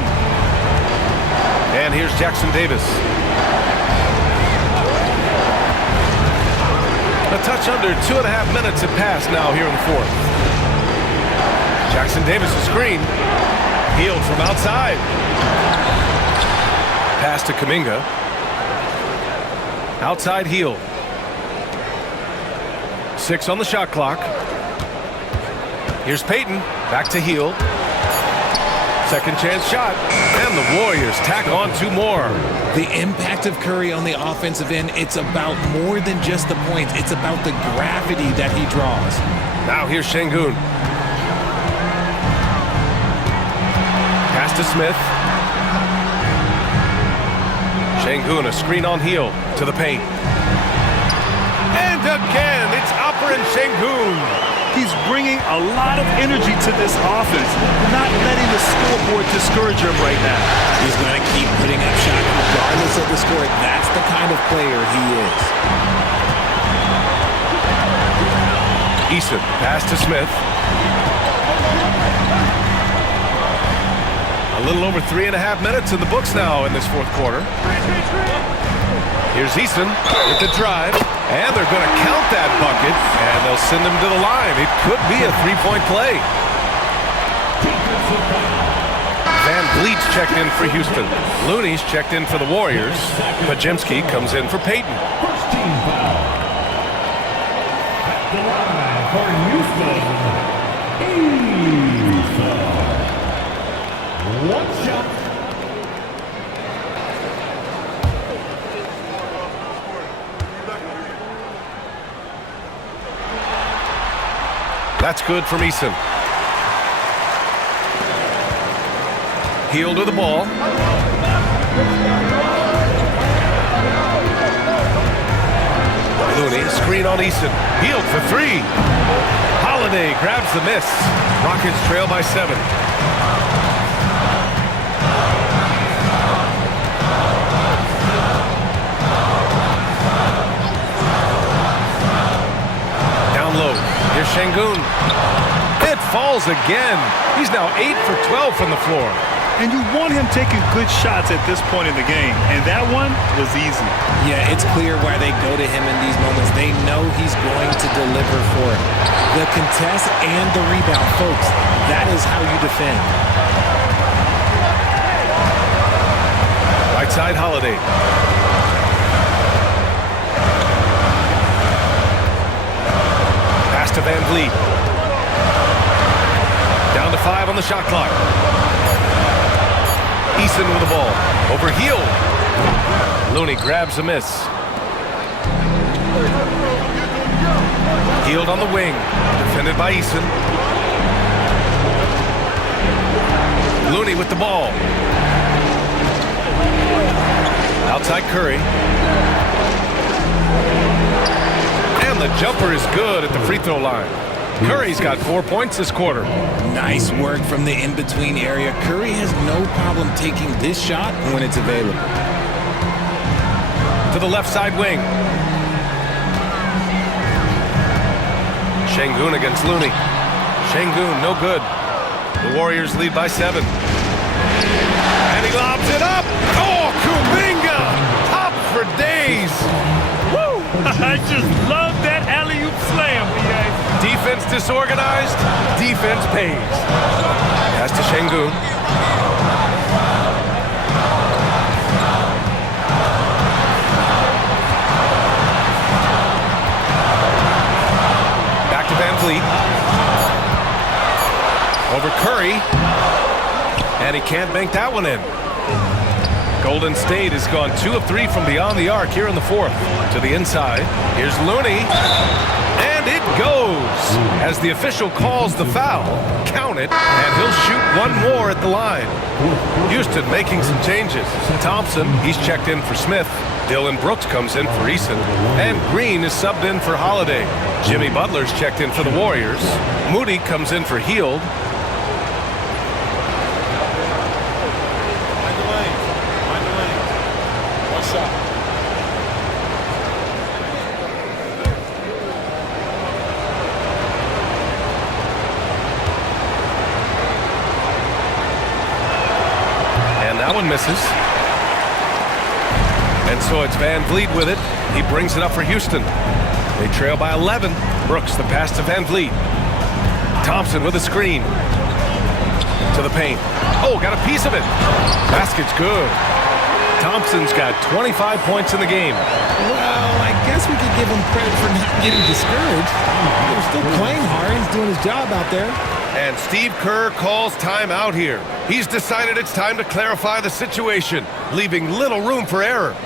And here's Jackson Davis. A touch under 2.5 minutes have passed now here in the fourth. Jackson Davis will screen. Hield from outside. Pass to Kuminga. Outside Hield. 6 on the shot clock. Here's Payton. Back to Hield. Second chance shot. And the Warriors tack on 2 more. The impact of Curry on the offensive end, it's about more than just the points. It's about the gravity that he draws. Now here's Şengün. Pass to Smith. Şengün, a screen on Hield to the paint. And again, it's Alperen Şengün. He's bringing a lot of energy to this offense, not letting the scoreboard discourage him right now. He's going to keep putting up shots regardless of the score. That's the kind of player he is. Eason, pass to Smith. A little over 3.5 minutes in the books now in this fourth quarter. Here's Eason with the drive, and they're going to count that bucket, and they'll send him to the line. It could be a three-point play. Van Vliet's checked in for Houston. Looney's checked in for the Warriors. Pajemski comes in for Payton. First team foul. At the line for Houston, Eason. One shot. That's good from Eason. Hield with the ball. Looney, screen on Eason. Hield for three. Holiday grabs the miss. Rockets trail by 7. Down low. Here's Şengün. It falls again. He's now 8 for 12 from the floor. And you want him taking good shots at this point in the game. And that one was easy. Yeah, it's clear why they go to him in these moments. They know he's going to deliver for it. The contest and the rebound, folks, that is how you defend. Right side, Holiday. Pass to Van Vliet. Down to 5 on the shot clock. Eason with the ball. Over Hield. Looney grabs a miss. Hield on the wing. Defended by Eason. Looney with the ball. Outside Curry. And the jumper is good at the free throw line. Curry's got 4 points this quarter. Nice work from the in-between area. Curry has no problem taking this shot when it's available. To the left side wing. Şengün against Looney. Şengün, no good. The Warriors lead by 7. And he lobs it up. Oh, Kuminga! Top for days. Woo! I just love that alley-oop slam, guys. Defense disorganized, defense pays. Pass to Şengün. Back to Van Vliet. Over Curry. And he can't bank that one in. Golden State has gone 2 of 3 from beyond the arc here in the 4th. To the inside. Here's Looney. And it goes. As the official calls the foul, count it, and he'll shoot one more at the line. Houston making some changes. Thompson, he's checked in for Smith. Dylan Brooks comes in for Eason. And Green is subbed in for Holiday. Jimmy Butler's checked in for the Warriors. Moody comes in for Hield. That one misses. And so it's Van Vliet with it. He brings it up for Houston. They trail by 11. Brooks, the pass to Van Vliet. Thompson with a screen. To the paint. Oh, got a piece of it. Basket's good. Thompson's got 25 points in the game. Well, I guess we could give him credit for not getting discouraged. They're still playing hard. He's doing his job out there. And Steve Kerr calls timeout here. He's decided it's time to clarify the situation, leaving little room for error.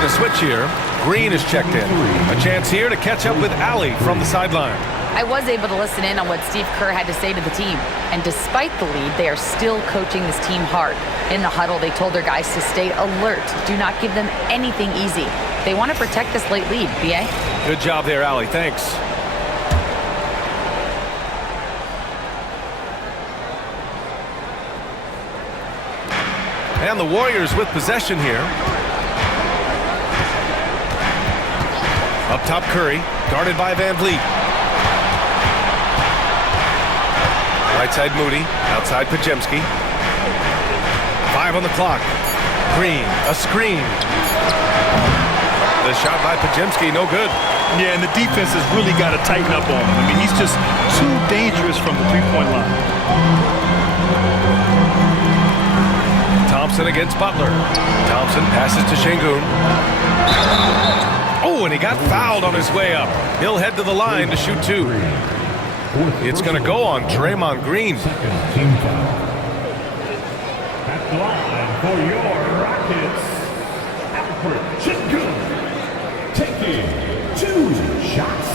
making a switch here. Green is checked in. A chance here to catch up with Allie from the sideline. I was able to listen in on what Steve Kerr had to say to the team. And despite the lead, they are still coaching this team hard. In the huddle, they told their guys to stay alert. Do not give them anything easy. They want to protect this late lead, B.A. Good job there, Allie. Thanks. And the Warriors with possession here. Up top, Curry, guarded by Van Vliet. Right side, Moody. Outside, Pajemski. 5 on the clock. Green, a screen. The shot by Pajemski, no good. Yeah, and the defense has really got to tighten up on him. I mean, he's just too dangerous from the three-point line. Thompson against Butler. Thompson passes to Şengün. Oh, and he got fouled on his way up. He'll head to the line to shoot 2. It's going to go on Draymond Green. Team foul. At the line for your Rockets, Alfred Şengün taking 2 shots.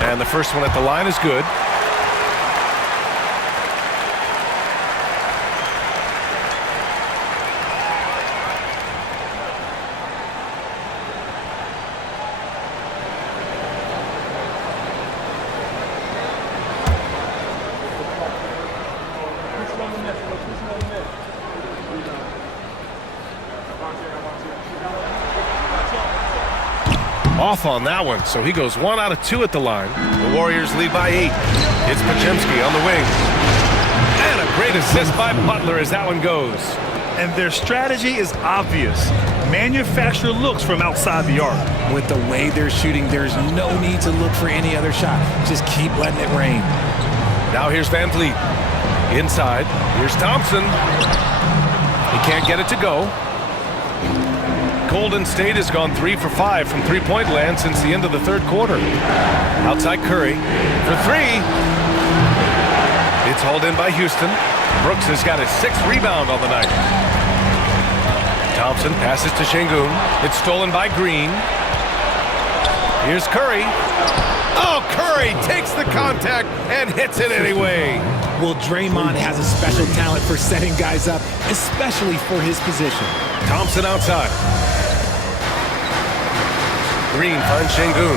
And the first one at the line is good. Off on that one, so he goes 1 out of 2 at the line. The Warriors lead by 8. It's Pajemski on the wing. And a great assist by Butler as that one goes. And their strategy is obvious. Manufacture looks from outside the arc. With the way they're shooting, there's no need to look for any other shot. Just keep letting it rain. Now here's Van Vliet. Inside, here's Thompson. He can't get it to go. Golden State has gone 3 for 5 from three-point land since the end of the third quarter. Outside Curry for 3. It's hauled in by Houston. Brooks has got his 6th rebound on the night. Thompson passes to Şengün. It's stolen by Green. Here's Curry. Oh, Curry takes the contact and hits it anyway. Well, Draymond has a special talent for setting guys up, especially for his position. Thompson outside. Green finds Şengün.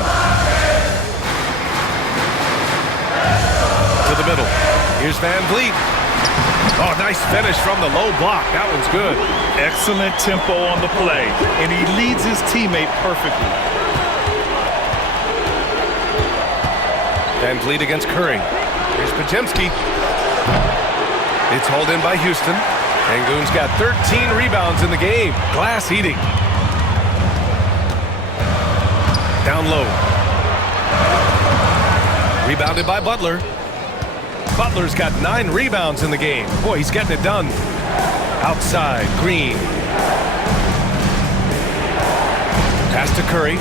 To the middle. Here's Van Vliet. Oh, nice finish from the low block. That one's good. Excellent tempo on the play, and he leads his teammate perfectly. Van Vliet against Curry. Here's Pajemski. It's hauled in by Houston. Şengün's got 13 rebounds in the game. Glass eating. Down low. Rebounded by Butler. Butler's got 9 rebounds in the game. Boy, he's getting it done. Outside, Green. Pass to Curry.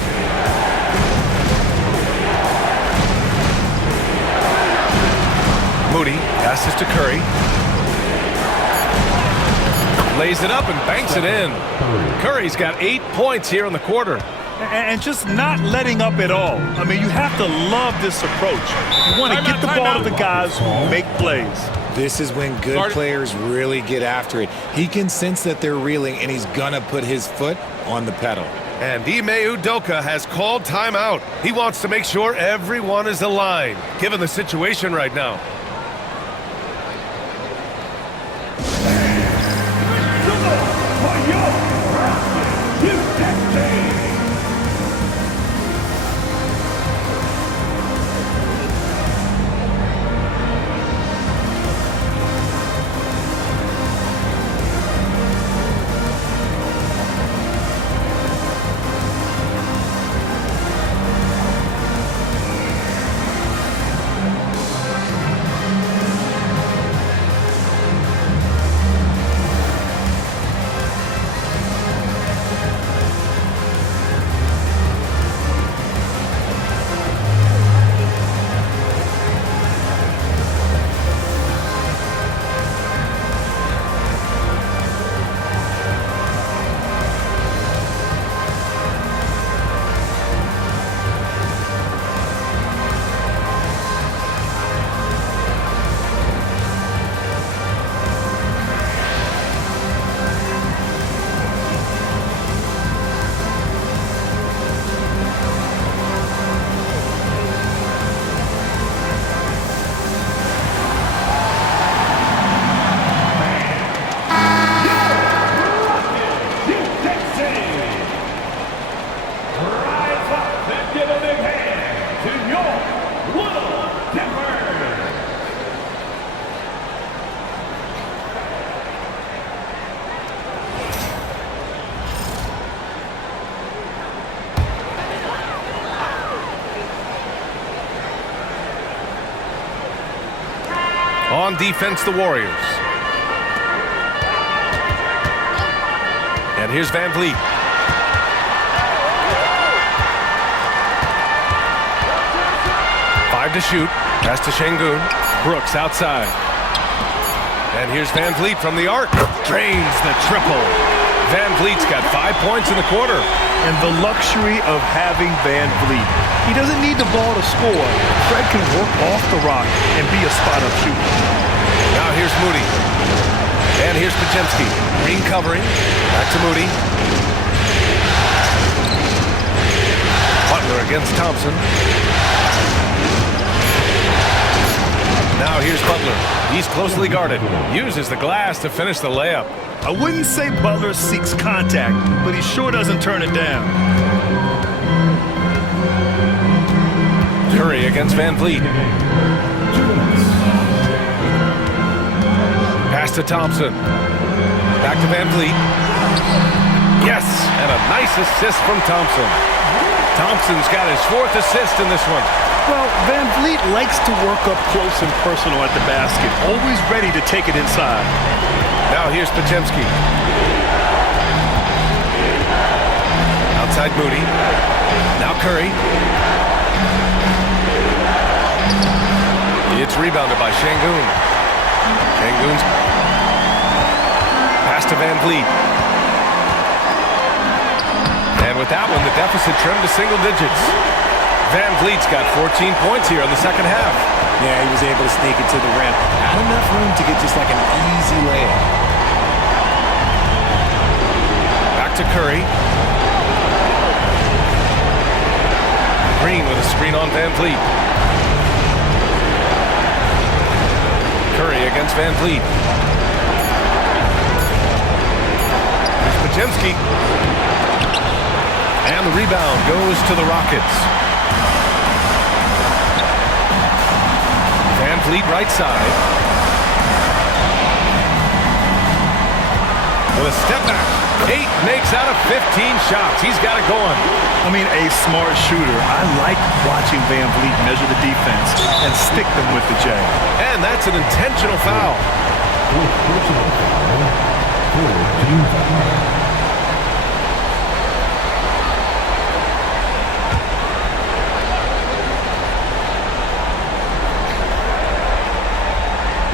Moody passes to Curry. Lays it up and banks it in. Curry's got 8 points here in the quarter. And just not letting up at all. I mean, you have to love this approach. You want to get the ball to the guys who make plays. This is when good players really get after it. He can sense that they're reeling, and he's going to put his foot on the pedal. And Ime Udoka has called timeout. He wants to make sure everyone is aligned, given the situation right now. on defense, the Warriors. And here's Van Vliet. Five to shoot. Pass to Şengün. Brooks outside. And here's Van Vliet from the arc. Drains the triple. Van Vliet's got 5 points in the quarter. And the luxury of having Van Vliet. He doesn't need the ball to score. Fred can work off the rock and be a spot-up shooter. Now here's Moody. And here's Podziemski. Green covering. Back to Moody. Butler against Thompson. Now here's Butler. He's closely guarded. Uses the glass to finish the layup. I wouldn't say Butler seeks contact, but he sure doesn't turn it down. Curry against Van Vliet. Pass to Thompson. Back to Van Vliet. Yes, and a nice assist from Thompson. Thompson's got his 4th assist in this one. Well, Van Vliet likes to work up close and personal at the basket, always ready to take it inside. Now here's Podziemski. Outside Moody. Now Curry. It's rebounded by Şengün. Şengün's pass to Van Vliet. And with that one, the deficit trimmed to single digits. Van Vliet's got 14 points here in the second half. Yeah, he was able to sneak it to the rim. Not enough room to get just like an easy layup. Back to Curry. Green with a screen on Van Vliet. Curry against Van Vliet. Here's Podziemski. And the rebound goes to the Rockets. Van Vliet right side. With a step back. 8 makes out of 15 shots. He's got it going. I mean, a smart shooter. I like watching Van Vliet measure the defense and stick them with the J. And that's an intentional foul.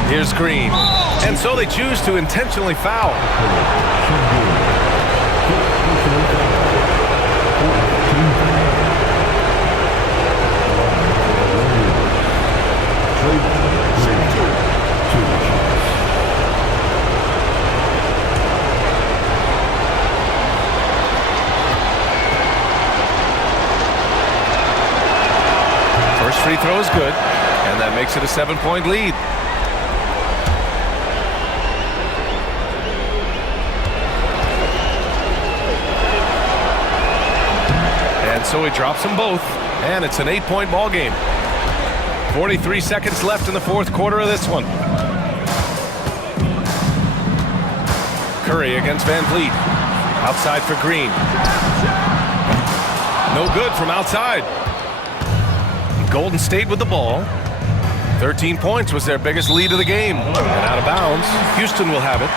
Here's Green. And so they choose to intentionally foul. First free throw is good, and that makes it a 7-point lead. So he drops them both, and it's an 8-point ball game. 43 seconds left in the fourth quarter of this one. Curry against Van Vliet. Outside for Green. No good from outside. Golden State with the ball. 13 points was their biggest lead of the game. And out of bounds, Houston will have it.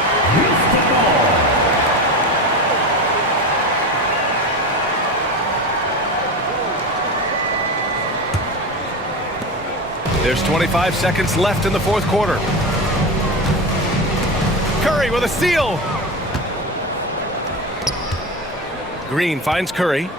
There's 25 seconds left in the fourth quarter. Curry with a steal. Green finds Curry.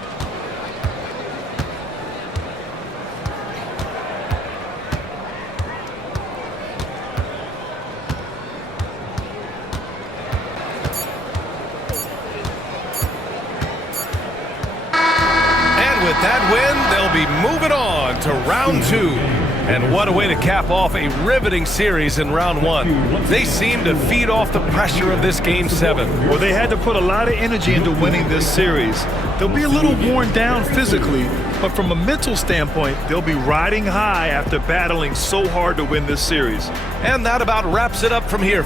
And with that win, they'll be moving on to round 2. And what a way to cap off a riveting series in round 1. They seem to feed off the pressure of this Game 7. Well, they had to put a lot of energy into winning this series. They'll be a little worn down physically, but from a mental standpoint, they'll be riding high after battling so hard to win this series. And that about wraps it up from here.